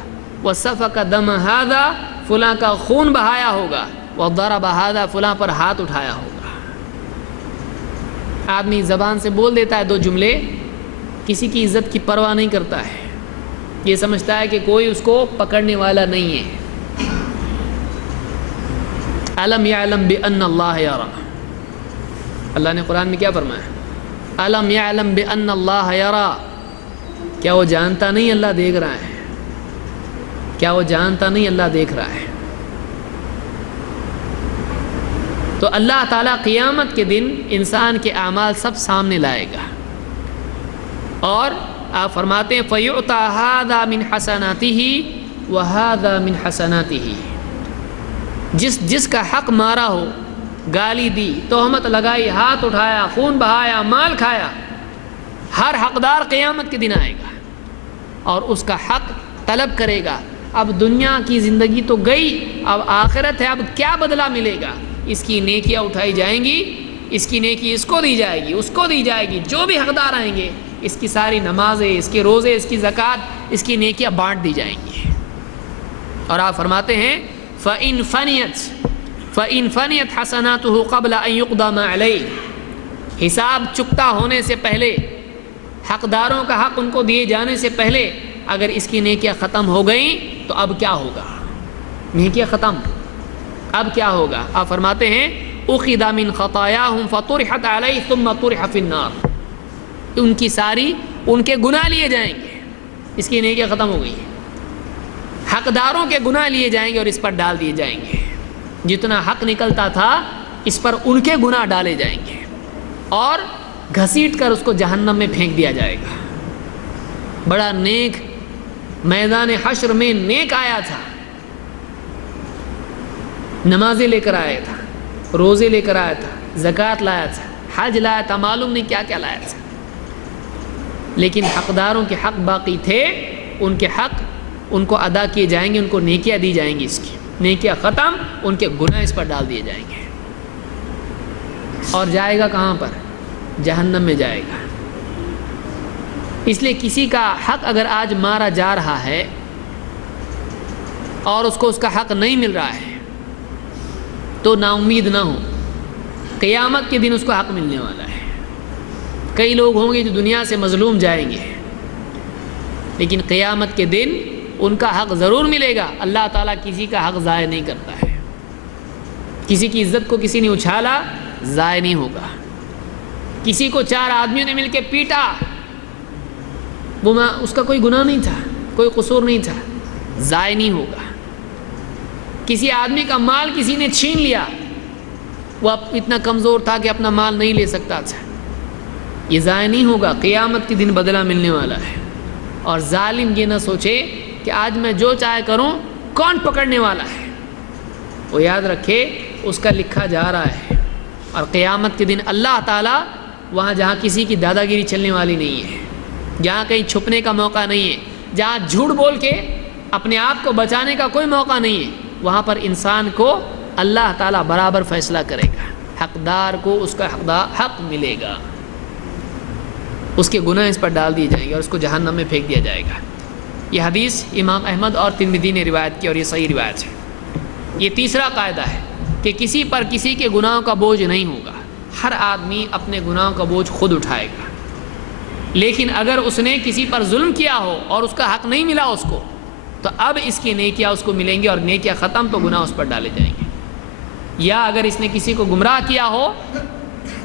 وَسَفَكَ دَمَ هَذَا، فلاں کا خون بہایا ہوگا، وَضَرَبَ هَذَا، فلاں پر ہاتھ اٹھایا ہوگا۔ آدمی زبان سے بول دیتا ہے 2 جملے، کسی کی عزت کی پرواہ نہیں کرتا ہے، یہ سمجھتا ہے کہ کوئی اس کو پکڑنے والا نہیں ہے۔ أَلَمْ يَعْلَمْ بِأَنَّ اللَّهَ يَرَى، اللہ نے قرآن میں کیا فرمایا؟ أَلَمْ يَعْلَمْ بِأَنَّ اللَّهَ يَرَى، کیا وہ جانتا نہیں اللہ دیکھ رہا ہے؟ کیا وہ جانتا نہیں اللہ دیکھ رہا ہے؟ تو اللہ تعالیٰ قیامت کے دن انسان کے اعمال سب سامنے لائے گا، اور آپ فرماتے ہیں فَيُعْطَى هَذَا مِنْ حَسَنَاتِهِ وَهَذَا مِنْ حَسَنَاتِهِ، جس کا حق مارا ہو، گالی دی، تہمت لگائی، ہاتھ اٹھایا، خون بہایا، مال کھایا، ہر حقدار قیامت کے دن آئے گا اور اس کا حق طلب کرے گا۔ اب دنیا کی زندگی تو گئی، اب آخرت ہے، اب کیا بدلہ ملے گا؟ اس کی نیکیاں اٹھائی جائیں گی، اس کی نیکی اس کو دی جائے گی، اس کو دی جائے گی، جو بھی حقدار آئیں گے اس کی ساری نمازیں، اس کے روزے، اس کی زکوٰۃ، اس کی نیکیاں بانٹ دی جائیں گی۔ اور آپ فرماتے ہیں فَإِن فَنِيَتْ فَإِنْ فَنِيَتْ حَسَنَاتُهُ قَبْلَ أَنْ يُقْضَى مَا عَلَيْهِ، حساب چکتا ہونے سے پہلے، حقداروں کا حق ان کو دیے جانے سے پہلے اگر اس کی نیکیاں ختم ہو گئیں تو اب کیا ہوگا؟ نیکیاں ختم، اب کیا ہوگا؟ آپ فرماتے ہیں اُخِذَ مِنْ خَطَایَاهُمْ فَطُرِحَتْ عَلَيْهِ ثُمَّ طُرِحَ فِي النَّارِ، ان کی ساری ان کے گناہ لیے جائیں گے، اس کی نیکیاں ختم ہو گئی ہیں، حقداروں کے گناہ لیے جائیں گے اور اس پر ڈال دیے جائیں گے، جتنا حق نکلتا تھا اس پر ان کے گناہ ڈالے جائیں گے اور گھسیٹ کر اس کو جہنم میں پھینک دیا جائے گا۔ بڑا نیک میدان حشر میں نیک آیا تھا، نمازیں لے کر آیا تھا، روزے لے کر آیا تھا، زکوٰۃ لایا تھا، حج لایا تھا، معلوم نہیں کیا کیا لایا تھا، لیکن حقداروں کے حق باقی تھے، ان کے حق ان کو ادا کیے جائیں گے، ان کو نیکیاں دی جائیں گی، اس کی نیکیاں ختم، ان کے گناہ اس پر ڈال دیے جائیں گے، اور جائے گا کہاں پر؟ جہنم میں جائے گا۔ اس لیے کسی کا حق اگر آج مارا جا رہا ہے اور اس کو اس کا حق نہیں مل رہا ہے تو نا امید نہ ہو، قیامت کے دن اس کو حق ملنے والا ہے۔ کئی لوگ ہوں گے جو دنیا سے مظلوم جائیں گے، لیکن قیامت کے دن ان کا حق ضرور ملے گا۔ اللہ تعالیٰ کسی کا حق ضائع نہیں کرتا ہے، کسی کی عزت کو کسی نے اچھالا ضائع نہیں ہوگا، کسی کو 4 آدمیوں نے مل کے پیٹا، وہ اس کا کوئی گناہ نہیں تھا، کوئی قصور نہیں تھا، ضائع نہیں ہوگا۔ کسی آدمی کا مال کسی نے چھین لیا، وہ اتنا کمزور تھا کہ اپنا مال نہیں لے سکتا تھا، یہ ضائع نہیں ہوگا، قیامت کے دن بدلہ ملنے والا ہے۔ اور ظالم یہ نہ سوچے کہ آج میں جو چاہے کروں کون پکڑنے والا ہے، وہ یاد رکھے اس کا لکھا جا رہا ہے، اور قیامت کے دن اللہ تعالیٰ وہاں جہاں کسی کی دادا گیری چلنے والی نہیں ہے، جہاں کہیں چھپنے کا موقع نہیں ہے، جہاں جھوٹ بول کے اپنے آپ کو بچانے کا کوئی موقع نہیں ہے، وہاں پر انسان کو اللہ تعالیٰ برابر فیصلہ کرے گا، حقدار کو اس کا حق ملے گا، اس کے گناہ اس پر ڈال دیے جائیں گے اور اس کو جہنم میں پھینک دیا جائے گا۔ یہ حدیث امام احمد اور ترمذی نے روایت کی اور یہ صحیح روایت ہے۔ یہ تیسرا قاعدہ ہے کہ کسی پر کسی کے گناہوں کا بوجھ نہیں ہوگا، ہر آدمی اپنے گناہوں کا بوجھ خود اٹھائے گا، لیکن اگر اس نے کسی پر ظلم کیا ہو اور اس کا حق نہیں ملا اس کو، تو اب اس کی نیکیاں اس کو ملیں گی اور نیکیاں ختم تو گناہ اس پر ڈالے جائیں گے۔ یا اگر اس نے کسی کو گمراہ کیا ہو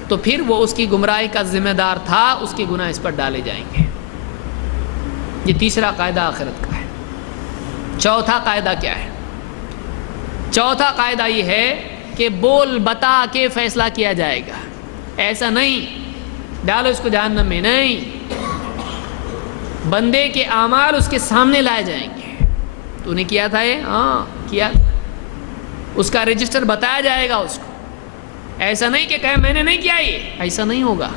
تو پھر وہ اس کی گمراہی کا ذمہ دار تھا، اس کے گناہ اس پر ڈالے جائیں گے۔ یہ تیسرا قاعدہ آخرت کا ہے۔ چوتھا قاعدہ کیا ہے؟ چوتھا قاعدہ یہ ہے کہ بول بتا کے فیصلہ کیا جائے گا، ایسا نہیں ڈالو اس کو جہنم میں، نہیں، بندے کے اعمال اس کے سامنے لائے جائیں گے، تو نے کیا تھا یہ؟ ہاں کیا، اس کا رجسٹر بتایا جائے گا اس کو، ایسا نہیں کہ کہے میں نے نہیں کیا، یہ ایسا نہیں ہوگا،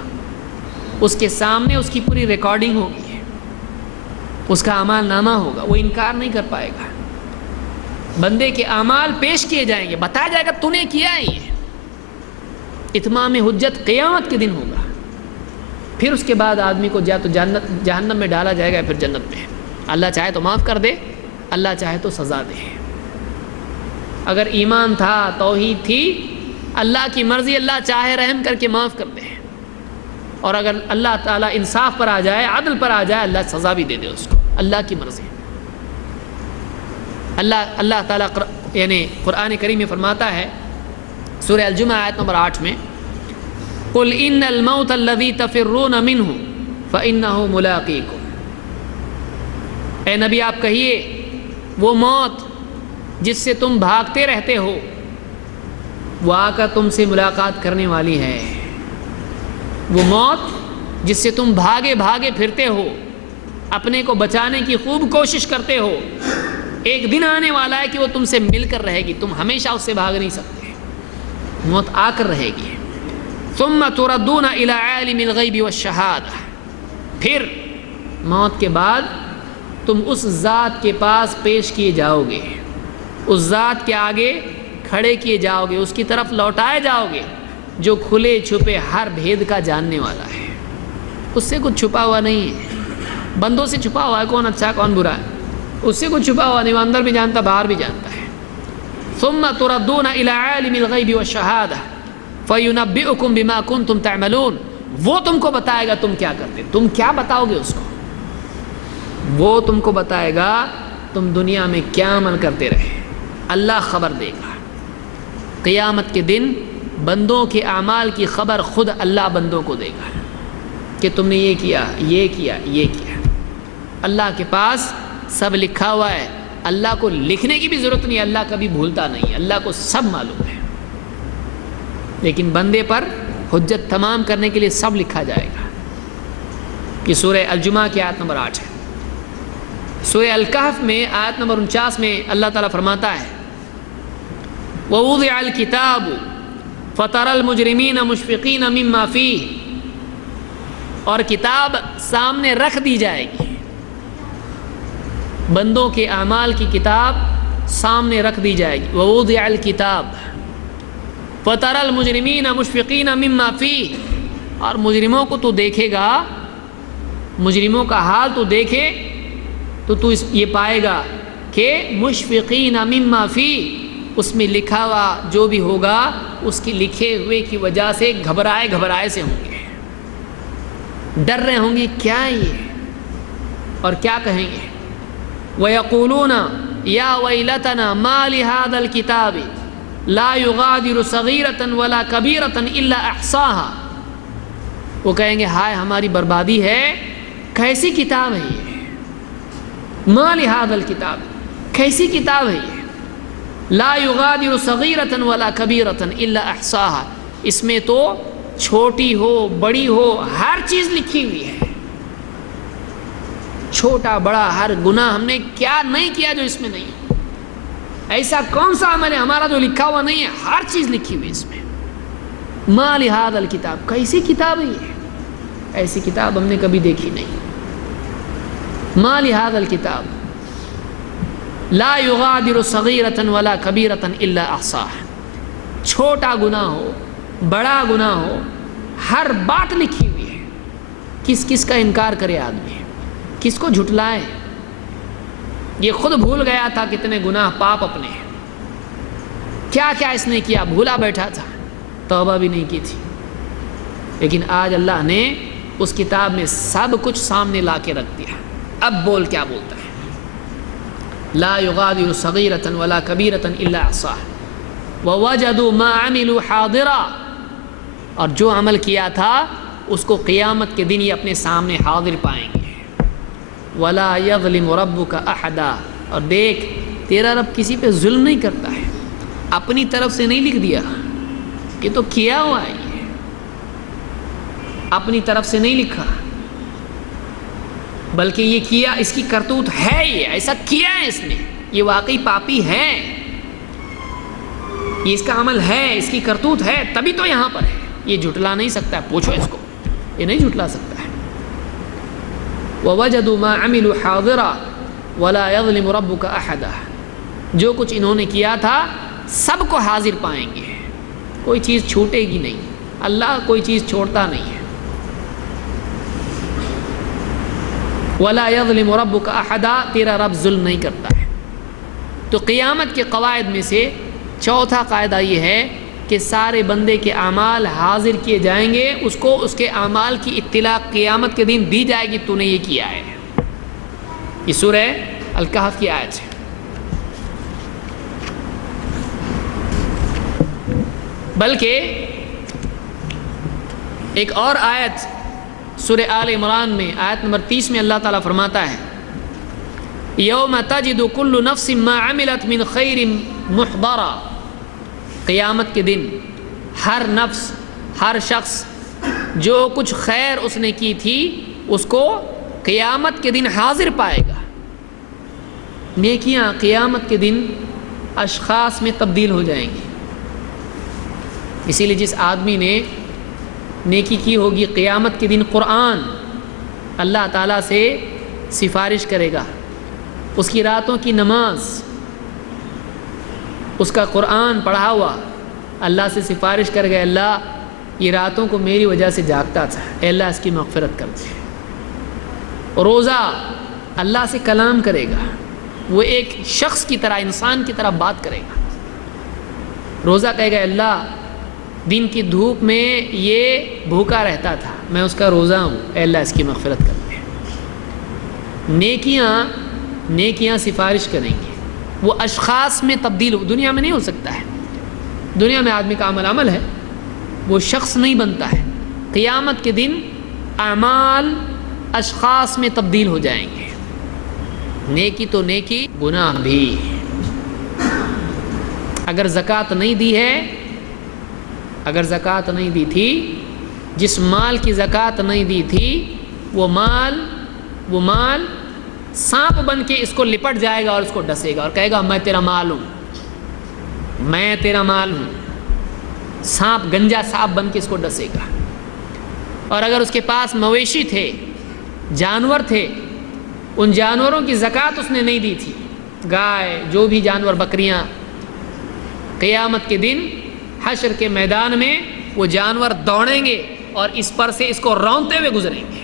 اس کے سامنے اس کی پوری ریکارڈنگ ہوگی، اس کا اعمال نامہ ہوگا، وہ انکار نہیں کر پائے گا، بندے کے اعمال پیش کیے جائیں گے، بتایا جائے گا تو نے کیا ہے، یہ اتمام حجت قیامت کے دن ہوگا۔ پھر اس کے بعد آدمی کو یا تو جہنم میں ڈالا جائے گا پھر جنت میں، اللہ چاہے تو معاف کر دے، اللہ چاہے تو سزا دے۔ اگر ایمان تھا، توحید تھی، اللہ کی مرضی، اللہ چاہے رحم کر کے معاف کر دے، اور اگر اللہ تعالیٰ انصاف پر آ جائے، عدل پر آ جائے، اللہ سزا بھی دے دے اس کو، اللہ کی مرضی۔ اللہ تعالیٰ یعنی قرآن کریم میں فرماتا ہے سورہ الجمعہ آیت نمبر 8 میں، قُلْ إِنَّ الْمَوْتَ الَّذِي تَفِرُّونَ مِنْهُ فَإِنَّهُ مُلَاقِيكُمْ، اے نبی آپ کہیے وہ موت جس سے تم بھاگتے رہتے ہو وہ آ کر تم سے ملاقات کرنے والی ہے، وہ موت جس سے تم بھاگے بھاگے پھرتے ہو، اپنے کو بچانے کی خوب کوشش کرتے ہو، ایک دن آنے والا ہے کہ وہ تم سے مل کر رہے گی، تم ہمیشہ اس سے بھاگ نہیں سکتے، موت آ کر رہے گی۔ ثم تردون الى عالم الغیب والشہادہ، پھر موت کے بعد تم اس ذات کے پاس پیش کیے جاؤ گے، اس ذات کے آگے کھڑے کیے جاؤ گے، اس کی طرف لوٹائے جاؤ گے جو کھلے چھپے ہر بھید کا جاننے والا ہے، اس سے کچھ چھپا ہوا نہیں ہے، بندوں سے چھپا ہوا ہے کون اچھا کون برا ہے، اس سے کچھ چھپا ہوا نہیں، وہ اندر بھی جانتا باہر بھی جانتا ہے۔ ثم تردون الى عالم الغیب والشہادہ فینبئکم بما کنتم تعملون. وہ تم کو بتائے گا تم کیا کرتے. تم کیا بتاؤ گے اس کو؟ وہ تم کو بتائے گا تم دنیا میں کیا عمل کرتے رہے. اللہ خبر دے گا. قیامت کے دن بندوں کے اعمال کی خبر خود اللہ بندوں کو دے گا کہ تم نے یہ کیا، یہ کیا، یہ کیا. اللہ کے پاس سب لکھا ہوا ہے. اللہ کو لکھنے کی بھی ضرورت نہیں. اللہ کبھی بھولتا نہیں ہے. اللہ کو سب معلوم ہے. لیکن بندے پر حجت تمام کرنے کے لیے سب لکھا جائے گا. یہ سورہ الجمعہ کی آیت نمبر 8 ہے. سورہ الکہف میں آیت نمبر 49 میں اللہ تعالیٰ فرماتا ہے وَوُضِعَ الْكِتَابُ فَتَرَى الْمُجْرِمِينَ مُشْفِقِينَ مِمَّا فِيهِ. اور کتاب سامنے رکھ دی جائے گی. بندوں کے اعمال کی کتاب سامنے رکھ دی جائے گی. وَوُضِعَ الْكِتَابُ فَتَرَى الْمُجْرِمِينَ مُشْفِقِينَ مِمَّا فِيهِ. اور مجرموں کو تو دیکھے گا، مجرموں کا حال تو دیکھے تو یہ پائے گا کہ مشفقین مما فی، اس میں لکھا ہوا جو بھی ہوگا اس کی لکھے ہوئے کی وجہ سے گھبرائے سے ہوں گے. ڈر رہے ہوں گے کیا یہ، اور کیا کہیں گے وَيَقُولُونَ يَا وَيْلَتَنَا مَا لِهَذَا الْكِتَابِ لَا يُغَادِرُ صَغِيرَةً وَلَا كَبِيرَةً إِلَّا أَحْصَاهَا. وہ کہیں گے ہائے ہماری بربادی ہے، کیسی کتاب ہے یہ. مَا لِهَذَا الْكِتَابِ، کیسی کتاب ہے یہ. لَا يُغَادِرُ صَغِيرَةً وَلَا كَبِيرَةً إِلَّا أَحْصَاهَا. اس میں تو چھوٹی ہو بڑی ہو ہر چیز لکھی ہوئی ہے. چھوٹا بڑا ہر گناہ ہم نے کیا نہیں کیا جو اس میں نہیں. ایسا کون سا عمل ہے ہمارا جو لکھا ہوا نہیں ہے؟ ہر چیز لکھی ہوئی اس میں. مَا لِهَذَا الْكِتَابِ، کیسی کتاب ہے یہ؟ ایسی کتاب ہم نے کبھی دیکھی نہیں. مَا لِهَذَا الْكِتَابِ لَا يُغَادِرُ صَغِيرَةً وَلَا كَبِيرَةً إِلَّا أَحْصَاهَا. چھوٹا گناہ ہو بڑا گناہ ہو ہر بات لکھی ہوئی ہے. کس کس کا انکار کرے آدمی، کس کو جھٹلائے. یہ خود بھول گیا تھا کتنے گناہ پاپ اپنے، کیا کیا اس نے کیا، بھولا بیٹھا تھا، توبہ بھی نہیں کی تھی. لیکن آج اللہ نے اس کتاب میں سب کچھ سامنے لا کے رکھ دیا. اب بول کیا بولتا ہے. لا يغادر صغيرة ولا كبيرة إلا أحصاها ووجدوا ما عملوا حاضرا. اور جو عمل کیا تھا اس کو قیامت کے دن یہ اپنے سامنے حاضر پائیں گے. ولا يظلم ربك أحدا. اور دیکھ تیرا رب کسی پہ ظلم نہیں کرتا ہے. اپنی طرف سے نہیں لکھ دیا کہ تو کیا ہوا ہے، یہ اپنی طرف سے نہیں لکھا، بلکہ یہ کیا، اس کی کرتوت ہے، یہ ایسا کیا ہے اس نے، یہ واقعی پاپی ہے، یہ اس کا عمل ہے، اس کی کرتوت ہے، تبھی تو یہاں پر ہے. یہ جھٹلا نہیں سکتا ہے. پوچھو اس کو، یہ نہیں جھٹلا سکتا ہے. وَوَجَدُوا مَا عَمِلُوا حَاضِرًا وَلَا يَظْلِمُ رَبُّكَ أَحَدًا. جو کچھ انہوں نے کیا تھا سب کو حاضر پائیں گے. کوئی چیز چھوٹے گی نہیں. اللہ کوئی چیز چھوڑتا نہیں ہے. وَلَا يَظْلِمُ رَبُّكَ أَحَدًا. تیرا رب ظلم نہیں کرتا ہے. تو قیامت کے قواعد میں سے چوتھا قاعدہ یہ ہے کہ سارے بندے کے اعمال حاضر کیے جائیں گے. اس کو اس کے اعمال کی اطلاع قیامت کے دن دی جائے گی، تو نے یہ کیا ہے. یہ سورہ الکہف کی آیت ہے. بلکہ ایک اور آیت سورہ آل عمران میں آیت نمبر 30 میں اللہ تعالیٰ فرماتا ہے یوم تجد کل نفس ما عملت من خیر محضرا. قیامت کے دن ہر نفس، ہر شخص جو کچھ خیر اس نے کی تھی اس کو قیامت کے دن حاضر پائے گا. نیکیاں قیامت کے دن اشخاص میں تبدیل ہو جائیں گی. اسی لیے جس آدمی نے نیکی کی ہوگی قیامت کے دن قرآن اللہ تعالیٰ سے سفارش کرے گا. اس کی راتوں کی نماز، اس کا قرآن پڑھا ہوا اللہ سے سفارش کر گئے، اللہ یہ راتوں کو میری وجہ سے جاگتا تھا، اے اللہ اس کی مغفرت کر دے. روزہ اللہ سے کلام کرے گا، وہ ایک شخص کی طرح، انسان کی طرح بات کرے گا. روزہ کہے گا اللہ دن کی دھوپ میں یہ بھوکا رہتا تھا، میں اس کا روزہ ہوں، اے اللہ اس کی مغفرت کر دے۔ نیکیاں سفارش کریں گے، وہ اشخاص میں تبدیل ہو، دنیا میں نہیں ہو سکتا ہے، دنیا میں آدمی کا عمل ہے، وہ شخص نہیں بنتا ہے۔ قیامت کے دن اعمال اشخاص میں تبدیل ہو جائیں گے، نیکی تو نیکی، گناہ بھی۔ اگر زکوٰۃ نہیں دی ہے، اگر زکوٰۃ نہیں دی تھی، جس مال کی زکوٰۃ نہیں دی تھی وہ مال سانپ بن کے اس کو لپٹ جائے گا اور اس کو ڈسے گا اور کہے گا میں تیرا مال ہوں، میں تیرا مال ہوں۔ سانپ، گنجا سانپ بن کے اس کو ڈسے گا۔ اور اگر اس کے پاس مویشی تھے، جانور تھے، ان جانوروں کی زکوٰۃ اس نے نہیں دی تھی، گائے، جو بھی جانور، بکریاں، قیامت کے دن حشر کے میدان میں وہ جانور دوڑیں گے اور اس پر سے اس کو رونتے ہوئے گزریں گے،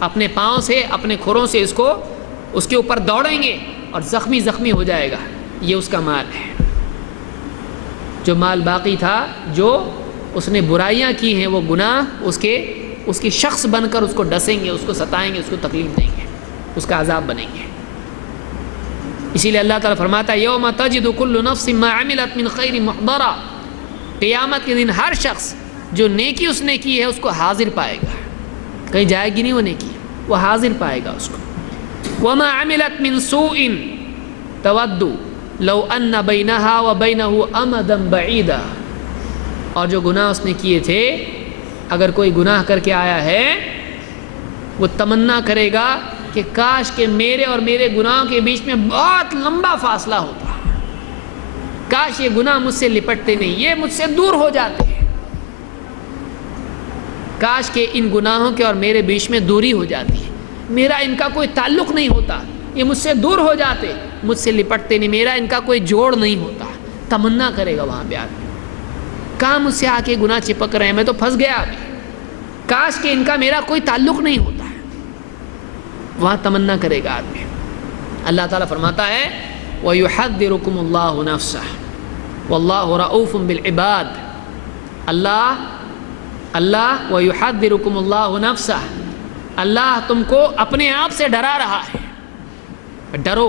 اپنے پاؤں سے، اپنے کھروں سے اس کے اوپر دوڑیں گے اور زخمی ہو جائے گا۔ یہ اس کا مال ہے، جو مال باقی تھا، جو اس نے برائیاں کی ہیں، وہ گناہ اس کے شخص بن کر اس کو ڈسیں گے، اس کو ستائیں گے، اس کو تکلیف دیں گے، اس کا عذاب بنیں گے۔ اسی لیے اللہ تعالیٰ فرماتا ہے یوم تجد کل نفس ما عملت من خیر محضرا، قیامت کے دن ہر شخص جو نیکی اس نے کی ہے اس کو حاضر پائے گا، کہیں جائے گی نہیں وہ نیکی، وہ حاضر پائے گا اس کو۔ وما عملت من سوء تود لو ان بینہا وبینہ امدا بعیدا، اور جو گناہ اس نے کیے تھے، اگر کوئی گناہ کر کے آیا ہے وہ تمنا کرے گا کہ کاش کہ میرے اور میرے گناہوں کے بیچ میں بہت لمبا فاصلہ ہوتا، کاش یہ گناہ مجھ سے لپٹتے نہیں، یہ مجھ سے دور ہو جاتے، کاش کہ ان گناہوں کے اور میرے بیچ میں دوری ہو جاتی ہے، میرا ان کا کوئی تعلق نہیں ہوتا، یہ مجھ سے دور ہو جاتے، مجھ سے لپٹتے نہیں، میرا ان کا کوئی جوڑ نہیں ہوتا۔ تمنا کرے گا وہاں پہ آدمی، کہاں مجھ سے آ کے گناہ چپک رہے ہیں، میں تو پھنس گیا ابھی، کاش کہ ان کا میرا کوئی تعلق نہیں ہوتا ہے، وہاں تمنا کرے گا آدمی۔ اللہ تعالیٰ فرماتا ہے وَيُحَذِّرُكُمُ اللَّهُ نَفْسَهُ وَاللَّهُ رَءُوفٌ بِالْعِبَادِ، اللہ وَيُحَذِّرُكُمُ اللَّهُ نَفْسَهُ، اللہ تم کو اپنے آپ سے ڈرا رہا ہے، ڈرو،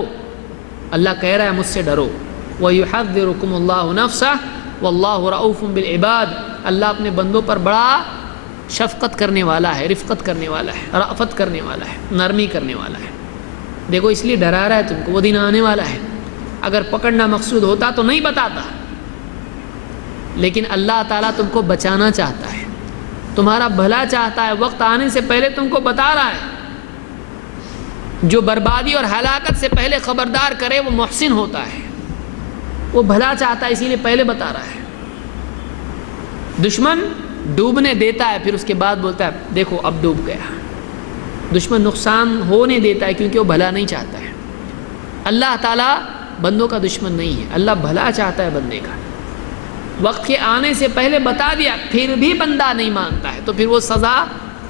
اللہ کہہ رہا ہے مجھ سے ڈرو۔ وَيُحَذِّرُكُمُ اللَّهُ نَفْسَهُ وَاللَّهُ رَءُوفٌ بِالْعِبَادِ، اللہ اپنے بندوں پر بڑا شفقت کرنے والا ہے، رفقت کرنے والا ہے، رأفت کرنے والا ہے، نرمی کرنے والا ہے۔ دیکھو اس لیے ڈرا رہا ہے تم کو، وہ دن آنے والا ہے، اگر پکڑنا مقصود ہوتا تو نہیں بتاتا، لیکن اللہ تعالیٰ تم کو بچانا چاہتا ہے، تمہارا بھلا چاہتا ہے، وقت آنے سے پہلے تم کو بتا رہا ہے۔ جو بربادی اور ہلاکت سے پہلے خبردار کرے وہ محسن ہوتا ہے، وہ بھلا چاہتا ہے، اسی لیے پہلے بتا رہا ہے۔ دشمن ڈوبنے دیتا ہے، پھر اس کے بعد بولتا ہے دیکھو اب ڈوب گیا۔ دشمن نقصان ہونے دیتا ہے کیونکہ وہ بھلا نہیں چاہتا ہے۔ اللہ تعالیٰ بندوں کا دشمن نہیں ہے، اللہ بھلا چاہتا ہے بندے کا۔ وقت کے آنے سے پہلے بتا دیا، پھر بھی بندہ نہیں مانتا ہے تو پھر وہ سزا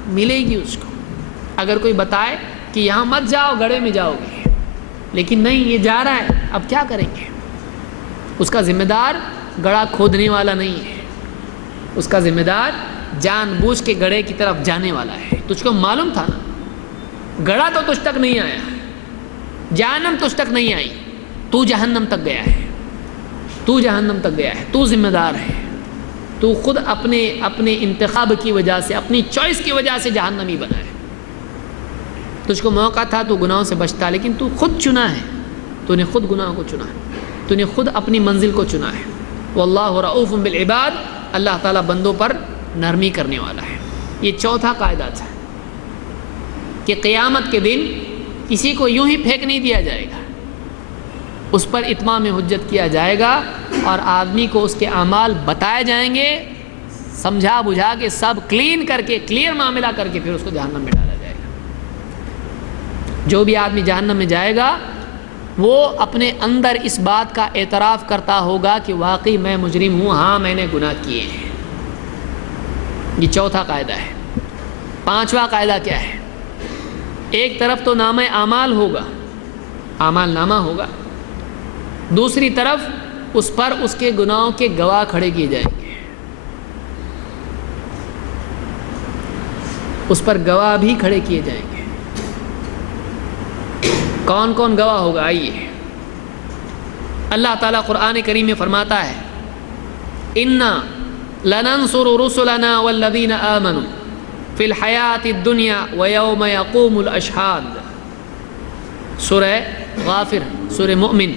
ملے گی اس کو۔ اگر کوئی بتائے کہ یہاں مت جاؤ، گڑھے میں جاؤ گے، لیکن نہیں یہ جا رہا ہے، اب کیا کریں گے؟ اس کا ذمہ دار گڑھا کھودنے والا نہیں ہے، اس کا ذمہ دار جان بوجھ کے گڑھے کی طرف جانے والا ہے۔ تجھ کو معلوم تھا نا، گڑھا تو تجھ تک نہیں آیا، جہنم تجھ تک نہیں آئی، تو جہنم تک گیا ہے، تو جہنم تک گیا ہے، تو ذمہ دار ہے، تو خود اپنے انتخاب کی وجہ سے، اپنی چوائس کی وجہ سے جہنمی بنا ہے۔ تجھ کو موقع تھا تو گناہوں سے بچتا، لیکن تو خود چنا ہے، تو نے خود گناہوں کو چنا ہے، تو نے خود اپنی منزل کو چنا ہے۔ واللہ رؤوف بالعباد، اللہ تعالیٰ بندوں پر نرمی کرنے والا ہے۔ یہ چوتھا قاعدہ تھا کہ قیامت کے دن کسی کو یوں ہی پھینک نہیں دیا جائے گا، اس پر اتمام حجت کیا جائے گا اور آدمی کو اس کے اعمال بتائے جائیں گے، سمجھا بجھا کے سب کلین کر کے، کلیئر معاملہ کر کے پھر اس کو جہنم میں ڈالا جائے گا۔ جو بھی آدمی جہنم میں جائے گا وہ اپنے اندر اس بات کا اعتراف کرتا ہوگا کہ واقعی میں مجرم ہوں، ہاں میں نے گناہ کیے ہیں۔ یہ چوتھا قاعدہ ہے۔ پانچواں قاعدہ کیا ہے؟ ایک طرف تو نامہ اعمال ہوگا، اعمال نامہ ہوگا، دوسری طرف اس پر اس کے گناہوں کے گواہ کھڑے کیے جائیں گے. اس پر گواہ بھی کھڑے کیے جائیں گے. کون کون گواہ ہوگا؟ آئیے، اللہ تعالیٰ قرآن کریم میں فرماتا ہے اِنَّا لَنَنْصُرُ رُسُلَنَا وَالَّذِينَ آمَنُوا فِي الْحَيَاةِ الدُّنْيَا وَيَوْمَ يَقُومُ الْأَشْهَادُ. سورہ غافر، سورہ مؤمن،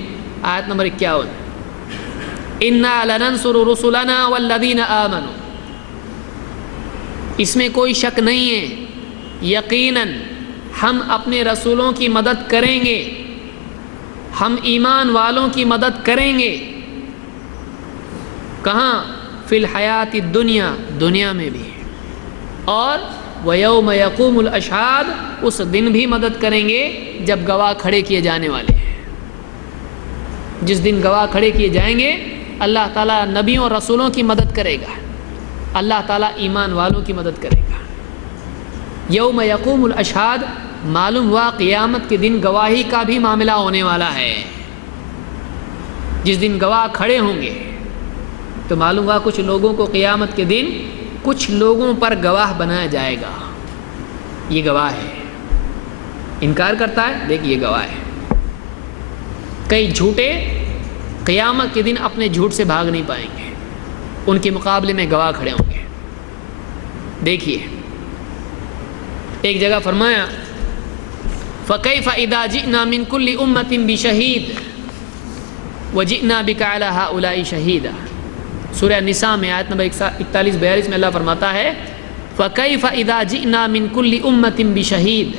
آیت نمبر 51. اِنَّا لَنَنْصُرُ رُسُلَنَا وَالَّذِينَ آمَنُوا. اس میں کوئی شک نہیں ہے، یقیناً ہم اپنے رسولوں کی مدد کریں گے، ہم ایمان والوں کی مدد کریں گے. کہاں؟ فی الحیات الدنیا، دنیا میں بھی، اور وَيَوْمَ يَقُومُ الْأَشْهَادُ، اس دن بھی مدد کریں گے جب گواہ کھڑے کیے جانے والے ہیں. جس دن گواہ کھڑے کیے جائیں گے اللہ تعالیٰ نبیوں اور رسولوں کی مدد کرے گا، اللہ تعالیٰ ایمان والوں کی مدد کرے گا. یوم یقوم الاشہاد، معلوم ہوا قیامت کے دن گواہی کا بھی معاملہ ہونے والا ہے. جس دن گواہ کھڑے ہوں گے تو معلوم ہوا کچھ لوگوں کو قیامت کے دن کچھ لوگوں پر گواہ بنایا جائے گا. یہ گواہ ہے، انکار کرتا ہے، دیکھ یہ گواہ ہے. کئی جھوٹے قیامت کے دن اپنے جھوٹ سے بھاگ نہیں پائیں گے، ان کے مقابلے میں گواہ کھڑے ہوں گے. دیکھیے ایک جگہ فرمایا فَكَيْفَ إِذَا جِئْنَا مِن كُلِّ أُمَّةٍ بِشَهِيدٍ وَجِئْنَا بِكَ عَلَى هَؤُلَاءِ شَهِيدًا. سورہ نساء میں آیت نمبر 41-42 میں اللہ فرماتا ہے فَكَيْفَ إِذَا جِئْنَا مِن كُلِّ أُمَّةٍ بِشَهِيدٍ.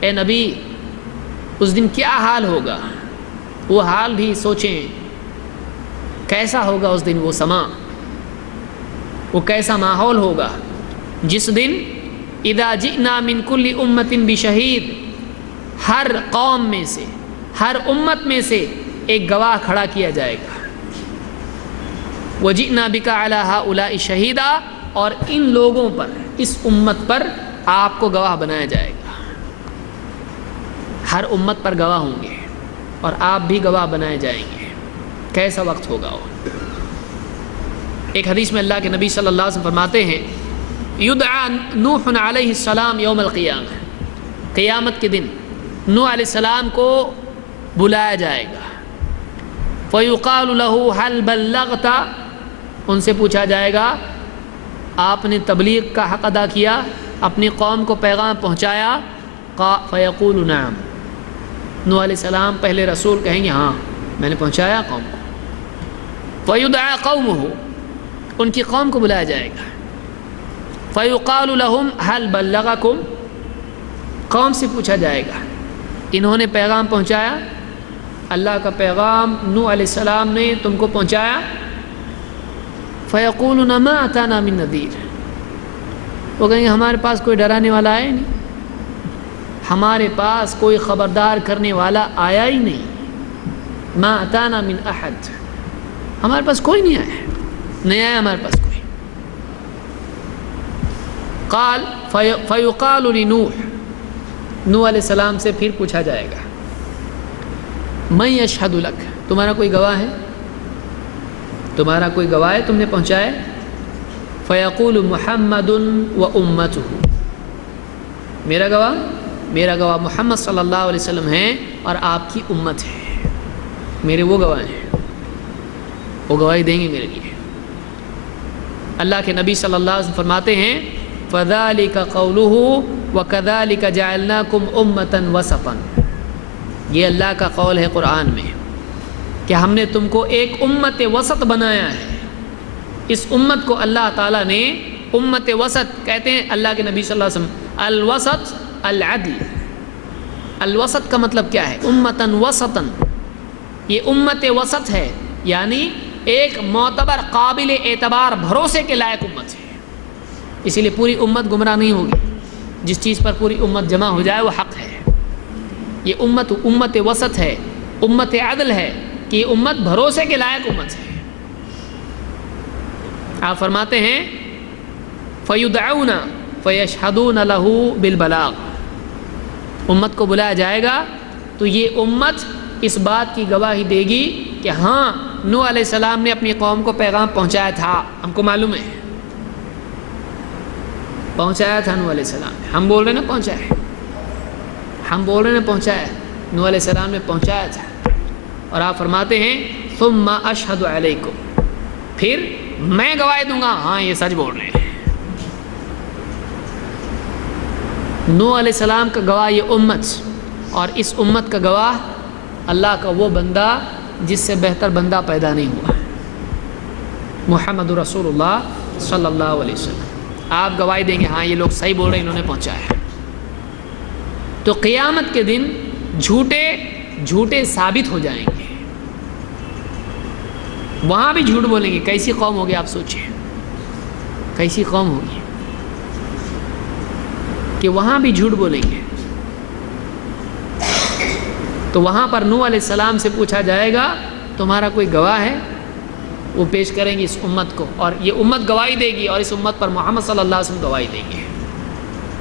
اے نبی اس دن کیا حال ہوگا؟ وہ حال بھی سوچیں، کیسا ہوگا اس دن وہ سما، وہ کیسا ماحول ہوگا جس دن اذا جئنا من کل امت بشہید، ہر قوم میں سے، ہر امت میں سے ایک گواہ کھڑا کیا جائے گا. وجئنا بک علی ہؤلاء شہیدا، اور ان لوگوں پر، اس امت پر آپ کو گواہ بنایا جائے گا. ہر امت پر گواہ ہوں گے اور آپ بھی گواہ بنائے جائیں گے. کیسا وقت ہوگا وہ؟ ایک حدیث میں اللہ کے نبی صلی اللہ علیہ وسلم فرماتے ہیں یدعا نوح علیہ السلام یوم القیامہ، قیامت کے دن نوح علیہ السلام کو بلایا جائے گا. فیقال له هل بلغت، ان سے پوچھا جائے گا آپ نے تبلیغ کا حق ادا کیا، اپنی قوم کو پیغام پہنچایا؟ فیقول نعم. نوح علیہ السلام پہلے رسول کہیں گے ہاں میں نے پہنچایا قوم کو. فیدعا قومہ، ان کی قوم کو بلایا جائے گا. فیقال لهم هل بلغکم، قوم سے پوچھا جائے گا انہوں نے پیغام پہنچایا، اللہ کا پیغام نوح علیہ السلام نے تم کو پہنچایا؟ فیقولون ما اتانا من نذیر، وہ کہیں گے ہمارے پاس کوئی ڈرانے والا آیا ہی نہیں، ہمارے پاس کوئی خبردار کرنے والا آیا ہی نہیں. ما اتانا من احد، ہمارے پاس کوئی نہیں آیا، نہیں آیا ہمارے پاس کوئی. قال فیقال لنوح، نوح علیہ السلام سے پھر پوچھا جائے گا من یشہد لک، تمہارا کوئی گواہ ہے، تمہارا کوئی گواہ ہے تم نے پہنچایا؟ فیقول محمد و امتہ، میرا گواہ محمد صلی اللہ علیہ وسلم ہیں اور آپ کی امت ہے، میرے وہ گواہ ہیں، وہ گواہی دیں گے میرے لیے. اللہ کے نبی صلی اللہ علیہ وسلم فرماتے ہیں فَذَلِكَ قَوْلُهُ وَكَذَلِكَ جَعَلْنَاكُمْ أُمَّةً وَسَطًا. یہ اللہ کا قول ہے قرآن میں کہ ہم نے تم کو ایک امت وسط بنایا ہے. اس امت کو اللہ تعالیٰ نے امت وسط کہتے ہیں. اللہ کے نبی صلی اللہ علیہ وسلم الوسط العدل، الوسط کا مطلب کیا ہے؟ امتاً وسطاً، یہ امت وسط ہے، یعنی ایک معتبر قابل اعتبار بھروسے کے لائق امت ہے. اسی لیے پوری امت گمراہ نہیں ہوگی، جس چیز پر پوری امت جمع ہو جائے وہ حق ہے. یہ امت وسط ہے، امت عدل ہے کہ یہ امت بھروسے کے لائق امت ہے. آپ فرماتے ہیں فَيُدْعَوْنَ فَيَشْهَدُونَ لَهُ بِالْبَلَاغِ، امت کو بلایا جائے گا تو یہ امت اس بات کی گواہی دے گی کہ ہاں نوح علیہ السلام نے اپنی قوم کو پیغام پہنچایا تھا، ہم کو معلوم ہے پہنچایا تھا نوح علیہ السلام نے، ہم بول رہے ہیں نا پہنچایا، ہم بول رہے ہیں نا پہنچایا، نوح علیہ السلام نے پہنچایا تھا۔ اور آپ فرماتے ہیں ثم اشہد علیکم، پھر میں گواہی دوں گا ہاں یہ سچ بول رہے ہیں۔ نوح علیہ السلام کا گواہ یہ امت، اور اس امت کا گواہ اللہ کا وہ بندہ جس سے بہتر بندہ پیدا نہیں ہوا، محمد رسول اللہ صلی اللہ علیہ وسلم۔ آپ گواہی دیں گے ہاں یہ لوگ صحیح بول رہے ہیں، انہوں نے پہنچایا۔ تو قیامت کے دن جھوٹے ثابت ہو جائیں گے، وہاں بھی جھوٹ بولیں گے۔ کیسی قوم ہوگی آپ سوچیں، کیسی قوم ہوگی کہ وہاں بھی جھوٹ بولیں گے۔ تو وہاں پر نوح علیہ السلام سے پوچھا جائے گا تمہارا کوئی گواہ ہے؟ وہ پیش کریں گے اس امت کو، اور یہ امت گواہی دے گی، اور اس امت پر محمد صلی اللہ علیہ وسلم گواہی دیں گے۔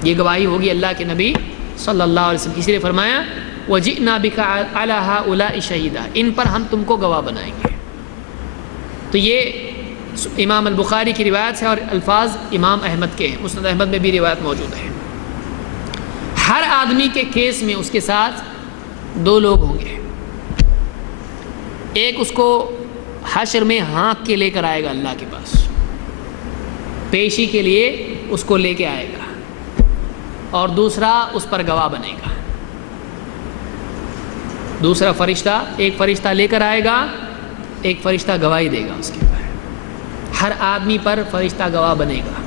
یہ گواہی ہوگی اللہ کے نبی صلی اللہ علیہ وسلم، اس لیے فرمایا وَجِئْنَا بِكَ عَلَىٰ هَٰؤُلَاءِ شَهِيدًا، ان پر ہم تم کو گواہ بنائیں گے۔ تو یہ امام البخاری کی روایت ہے، اور الفاظ امام احمد کے ہیں، مسند احمد میں بھی روایت موجود ہے۔ ہر آدمی کے کیس میں اس کے ساتھ دو لوگ ہوں گے، ایک اس کو حشر میں ہانک کے لے کر آئے گا اللہ کے پاس، پیشی کے لیے اس کو لے کے آئے گا، اور دوسرا اس پر گواہ بنے گا۔ دوسرا فرشتہ، ایک فرشتہ لے کر آئے گا، ایک فرشتہ گواہی دے گا اس کے اوپر۔ ہر آدمی پر فرشتہ گواہ بنے گا۔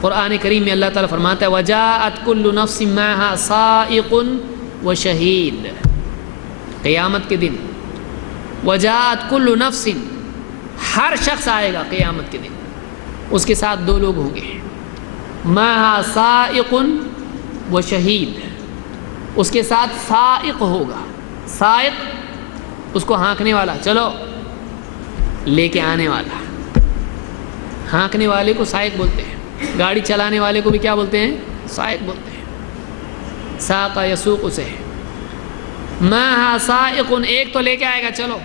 قرآن کریم میں اللہ تعالیٰ فرماتا ہے وَجَاءَتْ كُلُّ نَفْسٍ مَّعَهَا سَائِقٌ وَشَهِيدٌ، قیامت کے دن وَجَاءَتْ كُلُّ نَفْسٍ، ہر شخص آئے گا قیامت کے دن، اس کے ساتھ دو لوگ ہوں گے، مَعَهَا سَائِقٌ وَشَهِيدٌ، اس کے ساتھ سائق ہوگا۔ سائق اس کو ہانکنے والا، چلو لے کے آنے والا، ہانکنے والے کو سائق بولتے ہیں، گاڑی چلانے والے کو بھی کیا بولتے ہیں؟ سائق بولتے ہیں۔ ساق یسوق اسے، مَعَهَا سَائِقٌ، ایک تو لے کے آئے گا، چلو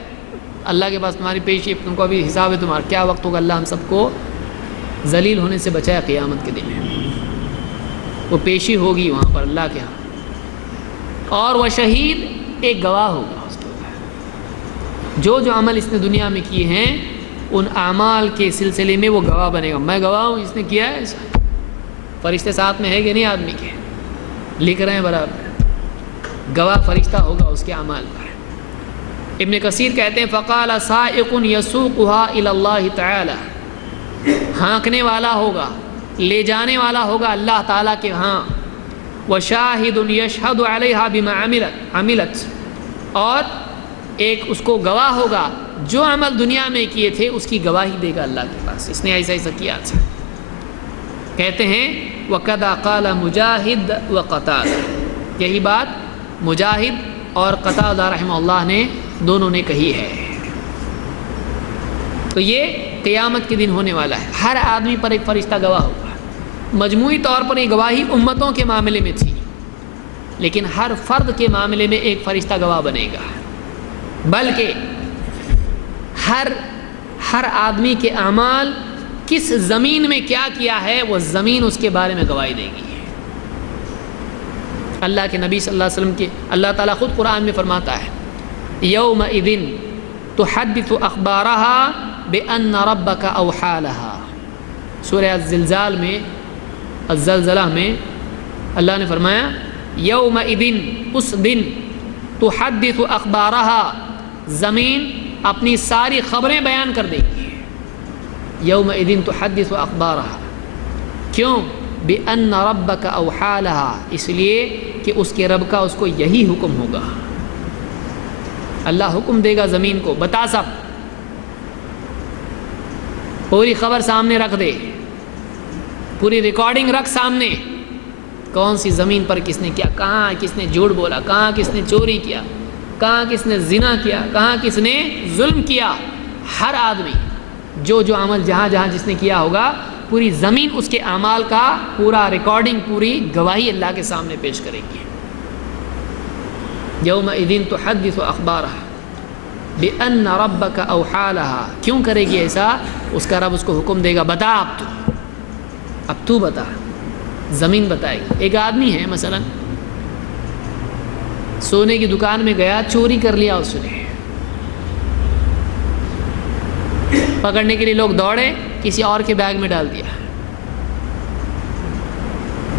اللہ کے پاس تمہاری پیشی، تم کو ابھی حساب ہے تمہارا، کیا وقت ہوگا، اللہ ہم سب کو ذلیل ہونے سے بچائے قیامت کے دن میں، وہ پیشی ہوگی وہاں پر اللہ کے ہاں۔ اور وہ شہید، ایک گواہ ہوگا اس کے اوپر، جو عمل اس نے دنیا میں کیے ہیں ان اعمال کے سلسلے میں وہ گواہ بنے گا، میں گواہ ہوں اس نے کیا ہے ایسا۔ فرشتے ساتھ میں ہے کہ نہیں آدمی کے، لکھ رہے ہیں برابر، گواہ فرشتہ ہوگا اس کے اعمال پر۔ ابن کثیر کہتے ہیں فقال سائق یسوقها الی اللہ تعالی، ہانکنے والا ہوگا، لے جانے والا ہوگا اللہ تعالیٰ کے ہاں، وشاہد یشہد علیہا بما عملت، اور ایک اس کو گواہ ہوگا جو عمل دنیا میں کیے تھے اس کی گواہی دے گا اللہ کے پاس، اس نے ایسا کیا تھا۔ کہتے ہیں وَقَدَا قَالَ مُجَاہِد وَقَتَادَہ، یہی بات مجاہد اور قتادہ رحمہ اللہ نے دونوں نے کہی ہے۔ تو یہ قیامت کے دن ہونے والا ہے، ہر آدمی پر ایک فرشتہ گواہ ہوگا۔ مجموعی طور پر یہ گواہی امتوں کے معاملے میں تھی، لیکن ہر فرد کے معاملے میں ایک فرشتہ گواہ بنے گا، بلکہ ہر آدمی کے اعمال کس زمین میں کیا کیا ہے وہ زمین اس کے بارے میں گواہی دے گی۔ اللہ کے نبی صلی اللہ علیہ وسلم کے اللہ تعالیٰ خود قرآن میں فرماتا ہے یومئذ تحدث اخبارها بان ربک اوحی لها، سورہ الزلزال میں، الزلزلہ میں اللہ نے فرمایا یومئذ، اس دن، تحدث اخبارها، زمین اپنی ساری خبریں بیان کر دے گی، یومئذ تحدث اخبارها، کیوں؟ بأن ربک اوحی لها، اس لیے کہ اس کے رب کا اس کو یہی حکم ہوگا، اللہ حکم دے گا زمین کو بتا، سب پوری خبر سامنے رکھ دے، پوری ریکارڈنگ رکھ سامنے، کون سی زمین پر کس نے کیا، کہاں کس نے جھوٹ بولا، کہاں کس نے چوری کیا، کہاں کس نے زنا کیا، کہاں کس نے ظلم کیا، ہر آدمی جو عمل جہاں جہاں جس نے کیا ہوگا، پوری زمین اس کے اعمال کا پورا ریکارڈنگ، پوری گواہی اللہ کے سامنے پیش کرے گی۔ یومئذ تحدث اخبارها، بِأَنَّ رَبَّكَ أَوْحَىٰ لَهَا، کیوں کرے گی ایسا؟ اس کا رب اس کو حکم دے گا بتا اب تو بتا، زمین بتائے گی۔ ایک آدمی ہے مثلا سونے کی دکان میں گیا، چوری کر لیا اس نے، پکڑنے کے لیے لوگ دوڑے، کسی اور کے بیگ میں ڈال دیا۔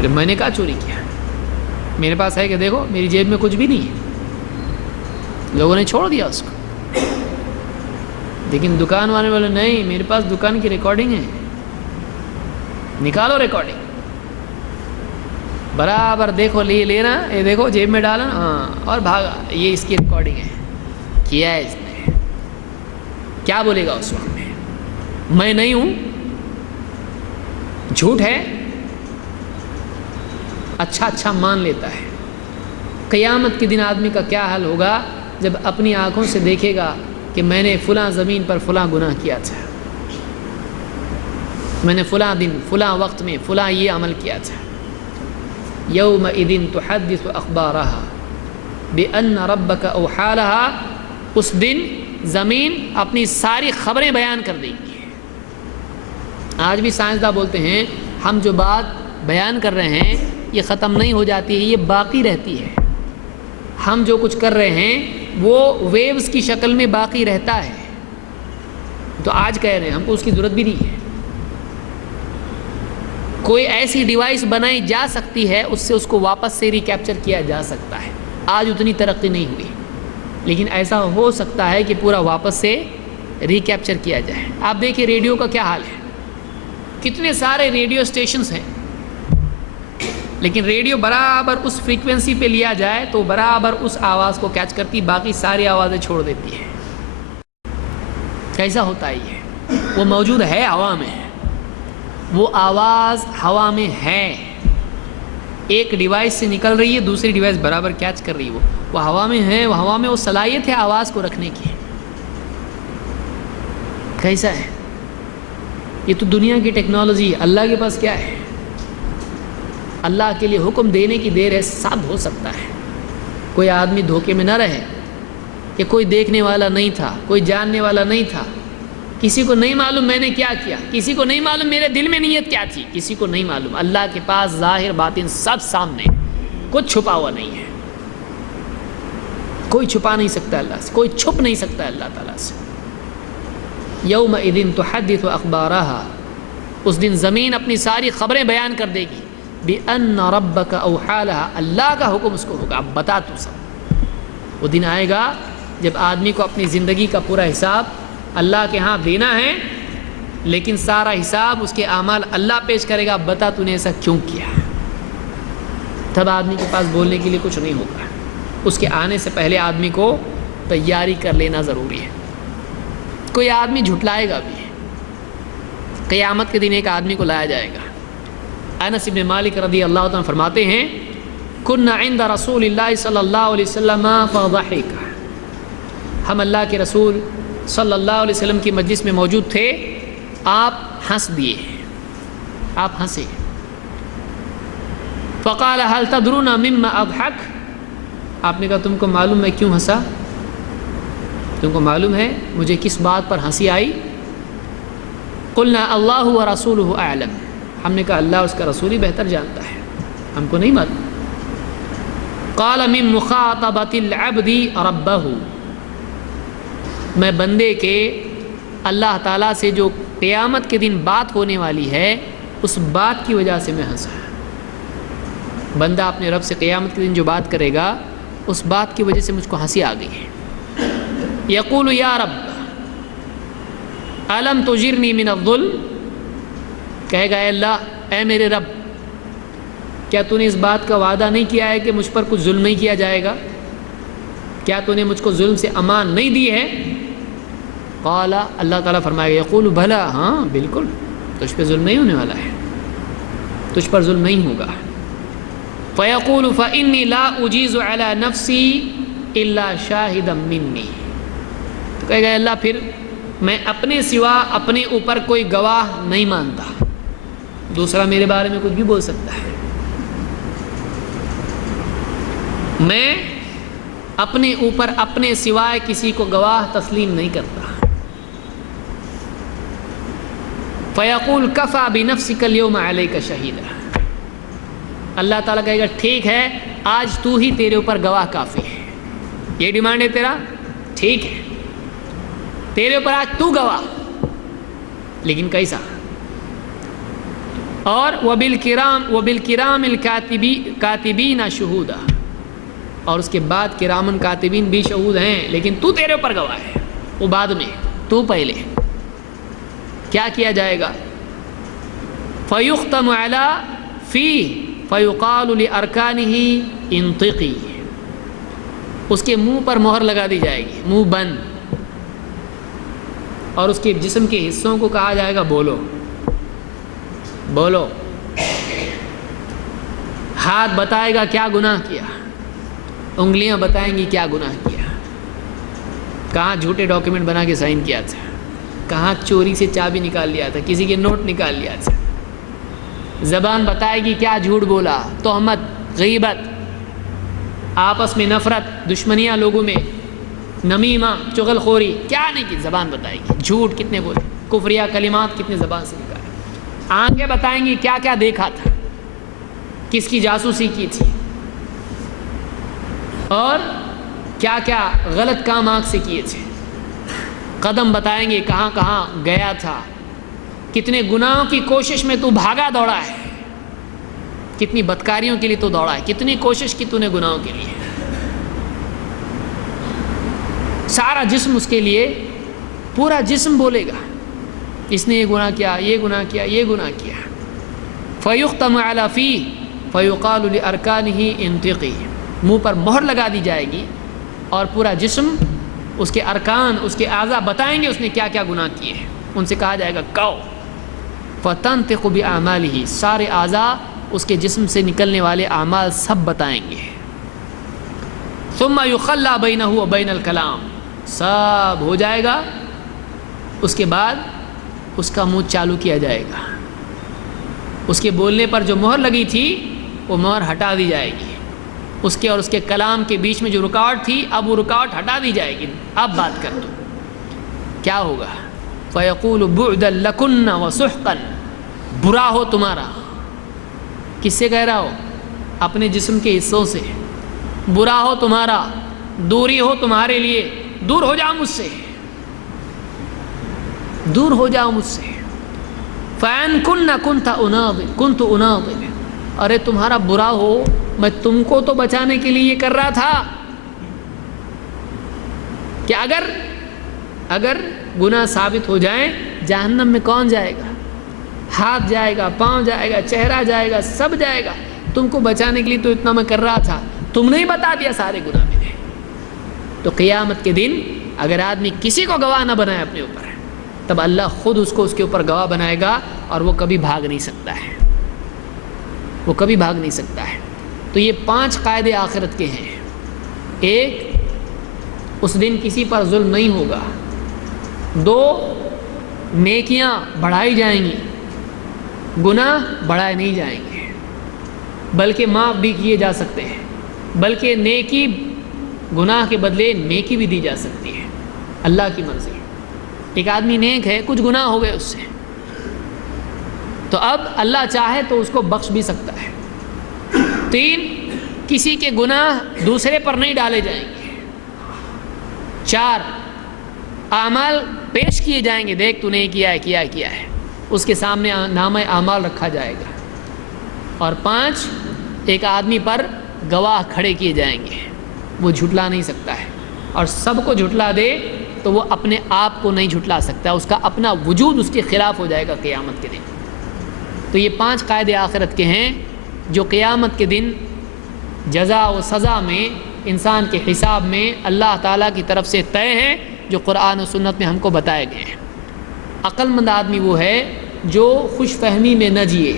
میں نے کہا چوری کیا؟ میرے پاس ہے کہ دیکھو میری جیب میں کچھ بھی نہیں ہے۔ لوگوں نے چھوڑ دیا اس کو، لیکن دکان والے بولے نہیں، میرے پاس دکان کی ریکارڈنگ ہے، نکالو ریکارڈنگ۔ برابر دیکھو لینا، یہ دیکھو جیب میں ڈالا، ہاں، اور بھاگا، یہ اس کی ریکارڈنگ ہے، کیا ہے اس نے۔ کیا بولے گا اس وقت میں نہیں ہوں، جھوٹ ہے، اچھا مان لیتا ہے۔ قیامت کے دن آدمی کا کیا حال ہوگا جب اپنی آنکھوں سے دیکھے گا کہ میں نے فلاں زمین پر فلاں گناہ کیا تھا، میں نے فلاں دن فلاں وقت میں فلاں یہ عمل کیا تھا۔ یومئذ تحدث اخبارها بأن ربك اوحى لها، اس دن زمین اپنی ساری خبریں بیان کر دے گی۔ آج بھی سائنسداں بولتے ہیں ہم جو بات بیان کر رہے ہیں یہ ختم نہیں ہو جاتی ہے، یہ باقی رہتی ہے۔ ہم جو کچھ کر رہے ہیں وہ ویوز کی شکل میں باقی رہتا ہے۔ تو آج کہہ رہے ہیں ہم کو اس کی ضرورت بھی نہیں ہے۔ کوئی ایسی ڈیوائس بنائی جا سکتی ہے، اس سے اس کو واپس سے ریکیپچر کیا جا سکتا ہے۔ آج اتنی ترقی نہیں ہوئی، لیکن ایسا ہو سکتا ہے کہ پورا واپس سے ریکیپچر کیا جائے۔ آپ دیکھیں ریڈیو کا کیا حال ہے، کتنے سارے ریڈیو اسٹیشنز ہیں، لیکن ریڈیو برابر اس فریکوینسی پہ لیا جائے تو برابر اس آواز کو کیچ کرتی، باقی ساری آوازیں چھوڑ دیتی ہے۔ کیسا ہوتا ہے یہ؟ وہ موجود ہے ہوا میں، وہ آواز ہوا میں ہے، ایک ڈیوائس سے نکل رہی ہے، دوسری ڈیوائس برابر کیچ کر رہی ہے، وہ ہوا میں ہے، وہ ہوا میں وہ صلاحیت ہے آواز کو رکھنے کی۔ کیسا ہے یہ؟ تو دنیا کی ٹیکنالوجی ہے، اللہ کے پاس کیا ہے؟ اللہ کے لیے حکم دینے کی دیر ہے، سب ہو سکتا ہے۔ کوئی آدمی دھوکے میں نہ رہے کہ کوئی دیکھنے والا نہیں تھا، کوئی جاننے والا نہیں تھا، کسی کو نہیں معلوم میں نے کیا کیا، کسی کو نہیں معلوم میرے دل میں نیت کیا تھی، کسی کو نہیں معلوم۔ اللہ کے پاس ظاہر باطن سب سامنے، کچھ چھپا ہوا نہیں ہے، کوئی چھپا نہیں سکتا اللہ سے، کوئی چھپ نہیں سکتا اللہ تعالیٰ سے۔ یومئذ تحدث اخبارها، اس دن زمین اپنی ساری خبریں بیان کر دے گی۔ بِأَنَّ رَبَّكَ أَوْحَىٰ لَهَا، اللہ کا حکم اس کو ہوگا، اب بتا تو سب۔ وہ دن آئے گا جب آدمی کو اپنی زندگی کا پورا حساب اللہ کے ہاں دینا ہے، لیکن سارا حساب اس کے اعمال اللہ پیش کرے گا، بتا تو نے ایسا کیوں کیا۔ تب آدمی کے پاس بولنے کے لیے کچھ نہیں ہوگا۔ اس کے آنے سے پہلے آدمی کو تیاری کر لینا ضروری ہے۔ کوئی آدمی جھٹلائے گا بھی، قیامت کے دن ایک آدمی کو لایا جائے گا۔ انس بن مالک رضی اللہ عنہ فرماتے ہیں کنا عند رسول اللہ صلی اللہ علیہ وسلم فضحک، ہم اللہ کے رسول صلی اللہ علیہ وسلم کی مجلس میں موجود تھے، آپ ہنس دیے، آپ ہنسے۔ فقال هل تدرون مما اضحك، آپ نے کہا تم کو معلوم میں کیوں ہنسا، تم کو معلوم ہے مجھے کس بات پر ہنسی آئی؟ قلنا اللہ ورسولہ اعلم، ہم نے کہا اللہ اس کا رسول ہی بہتر جانتا ہے، ہم کو نہیں معلوم۔ قال من مخاطبۃ العبد ربہ، میں بندے کے اللہ تعالیٰ سے جو قیامت کے دن بات ہونے والی ہے اس بات کی وجہ سے میں ہنسا۔ بندہ اپنے رب سے قیامت کے دن جو بات کرے گا اس بات کی وجہ سے مجھ کو ہنسی آ گئی ہے۔ یقول یا رب الم تجرنی من الظلم، کہے گا اے اللہ، اے میرے رب، کیا تو نے اس بات کا وعدہ نہیں کیا ہے کہ مجھ پر کچھ ظلم نہیں کیا جائے گا؟ کیا تو نے مجھ کو ظلم سے امان نہیں دی ہے؟ قال، اللہ تعالیٰ فرمائے گا یقول بھلا، ہاں بالکل، تجھ پہ ظلم نہیں ہونے والا ہے، تجھ پر ظلم نہیں ہوگا۔ فیقول فإنی لا اجیز علی نفسی الا شاہدا منی، تو کہے گا اللہ پھر میں اپنے سوا اپنے اوپر کوئی گواہ نہیں مانتا، دوسرا میرے بارے میں کچھ بھی بول سکتا ہے، میں اپنے اوپر اپنے سوائے کسی کو گواہ تسلیم نہیں کرتا. فیقول کفا بنفسک اليوم علیک شہیدا. اللہ تعالیٰ کہے گا ٹھیک ہے آج تو ہی تیرے اوپر گواہ کافی ہے. یہ ڈیمانڈ ہے تیرا, ٹھیک ہے تیرے اوپر آج تو گواہ, لیکن کیسا؟ اور وبالکرام الکاتبین شہودا, اور اس کے بعد کرامن کاتبین بھی شہود ہیں, لیکن تو تیرے اوپر گواہ ہے, وہ بعد میں, تو پہلے. کیا کیا جائے گا؟ فیختم علی فیہ فیقال لارکانہ انطقی. اس کے منہ پر مہر لگا دی جائے گی, منہ بند, اور اس کے جسم کے حصوں کو کہا جائے گا بولو بولو. ہاتھ بتائے گا کیا گناہ کیا, انگلیاں بتائیں گی کیا گناہ کیا, کہاں جھوٹے ڈاکیومنٹ بنا کے سائن کیا تھا, کہاں چوری سے چابی نکال لیا تھا, کسی کے نوٹ نکال لیا تھا. زبان بتائے گی کیا جھوٹ بولا, تہمت, غیبت, آپس میں نفرت, دشمنیاں لوگوں میں, نمیمہ, چغل خوری, کیا نہیں کی. زبان بتائے گی جھوٹ کتنے بولے, کفریہ کلمات کتنے زبان سے نکالے. آنکھیں بتائیں گی کیا کیا دیکھا تھا, کس کی جاسوسی کی تھی, اور کیا کیا غلط کام آنکھ سے کیے تھے. قدم بتائیں گے کہاں کہاں گیا تھا, کتنے گناہوں کی کوشش میں تو بھاگا دوڑا ہے, کتنی بدکاریوں کے لیے تو دوڑا ہے, کتنی کوشش کی تو نے گناہوں کے لیے. سارا جسم اس کے لیے, پورا جسم بولے گا اس نے یہ گناہ کیا, یہ گناہ کیا, یہ گناہ کیا. فیختم علی فیہ فیقال لارکانہ انطقی. منہ پر مہر لگا دی جائے گی اور پورا جسم, اس کے ارکان, اس کے اعضاء بتائیں گے اس نے کیا کیا گناہ کیے ہیں. ان سے کہا جائے گا کہو. فتنطق باعمالہ, سارے اعضاء اس کے جسم سے نکلنے والے اعمال سب بتائیں گے. ثم یخلی بینہ وبین الکلام, سب ہو جائے گا. اس کے بعد اس کا منہ چالو کیا جائے گا. اس کے بولنے پر جو مہر لگی تھی وہ مہر ہٹا دی جائے گی. اس کے اور اس کے کلام کے بیچ میں جو رکاوٹ تھی, اب وہ رکاوٹ ہٹا دی جائے گی. اب بات کر دو. کیا ہوگا؟ فیقول بعدا لکن وسحقا, برا ہو تمہارا. کس سے کہہ رہا ہو؟ اپنے جسم کے حصوں سے. برا ہو تمہارا, دوری ہو تمہارے لیے, دور ہو جاؤ مجھ سے, دور ہو جاؤ مجھ سے. فَإِن كُنْتَ أُنَاظِرُ, ارے تمہارا برا ہو, میں تم کو تو بچانے کے لیے یہ کر رہا تھا کہ اگر گناہ ثابت ہو جائیں, جہنم میں کون جائے گا؟ ہاتھ جائے گا, پاؤں جائے گا, چہرہ جائے گا, سب جائے گا. تم کو بچانے کے لیے تو اتنا میں کر رہا تھا, تم نے ہی بتا دیا سارے گناہ میں نے. تو قیامت کے دن اگر آدمی کسی کو گواہ نہ بنائے اپنے اوپر, تب اللہ خود اس کو اس کے اوپر گواہ بنائے گا, اور وہ کبھی بھاگ نہیں سکتا ہے, وہ کبھی بھاگ نہیں سکتا ہے. تو یہ 5 قاعدے آخرت کے ہیں. ایک, اس دن کسی پر ظلم نہیں ہوگا. 2, نیکیاں بڑھائی جائیں گی, گناہ بڑھائے نہیں جائیں گے, بلکہ معاف بھی کیے جا سکتے ہیں, بلکہ نیکی, گناہ کے بدلے نیکی بھی دی جا سکتی ہے, اللہ کی مرضی. ایک آدمی نیک ہے, کچھ گناہ ہو گئے اس سے, تو اب اللہ چاہے تو اس کو بخش بھی سکتا ہے. 3, کسی کے گناہ دوسرے پر نہیں ڈالے جائیں گے. 4, اعمال پیش کیے جائیں گے, دیکھ تو نے کیا ہے, اس کے سامنے نامہ اعمال رکھا جائے گا. اور 5, ایک آدمی پر گواہ کھڑے کیے جائیں گے, وہ جھٹلا نہیں سکتا ہے, اور سب کو جھٹلا دے تو وہ اپنے آپ کو نہیں جھٹلا سکتا, اس کا اپنا وجود اس کے خلاف ہو جائے گا قیامت کے دن. تو یہ 5 قاعدے آخرت کے ہیں جو قیامت کے دن جزا و سزا میں, انسان کے حساب میں اللہ تعالیٰ کی طرف سے طے ہیں, جو قرآن و سنت میں ہم کو بتائے گئے ہیں. عقل مند آدمی وہ ہے جو خوش فہمی میں نہ جیے.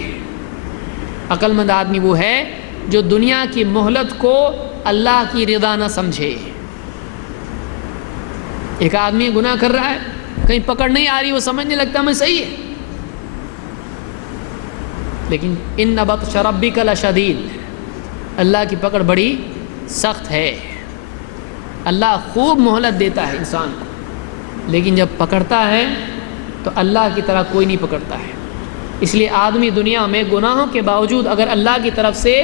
عقل مند آدمی وہ ہے جو دنیا کی مہلت کو اللہ کی رضا نہ سمجھے. ایک آدمی گناہ کر رہا ہے, کہیں پکڑ نہیں آ رہی, وہ سمجھنے لگتا میں صحیح ہے, لیکن ان بطش ربک لشدید, اللہ کی پکڑ بڑی سخت ہے. اللہ خوب مہلت دیتا ہے انسان کو، لیکن جب پکڑتا ہے تو اللہ کی طرح کوئی نہیں پکڑتا ہے۔ اس لیے آدمی دنیا میں گناہوں کے باوجود اگر اللہ کی طرف سے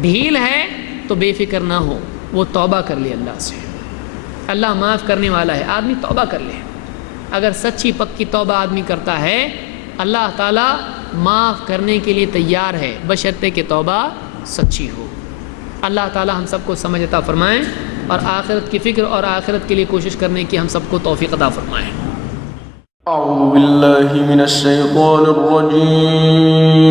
ڈھیل ہے تو بے فکر نہ ہو، وہ توبہ کر لے اللہ سے، اللہ معاف کرنے والا ہے، آدمی توبہ کر لے۔ اگر سچی پکی توبہ آدمی کرتا ہے اللہ تعالیٰ معاف کرنے کے لیے تیار ہے، بشرطے کہ توبہ سچی ہو۔ اللہ تعالیٰ ہم سب کو سمجھ عطا فرمائیں اور آخرت کی فکر اور آخرت کے لیے کوشش کرنے کی ہم سب کو توفیق عطا فرمائیں۔ اعوذ باللہ من الشیطان الرجیم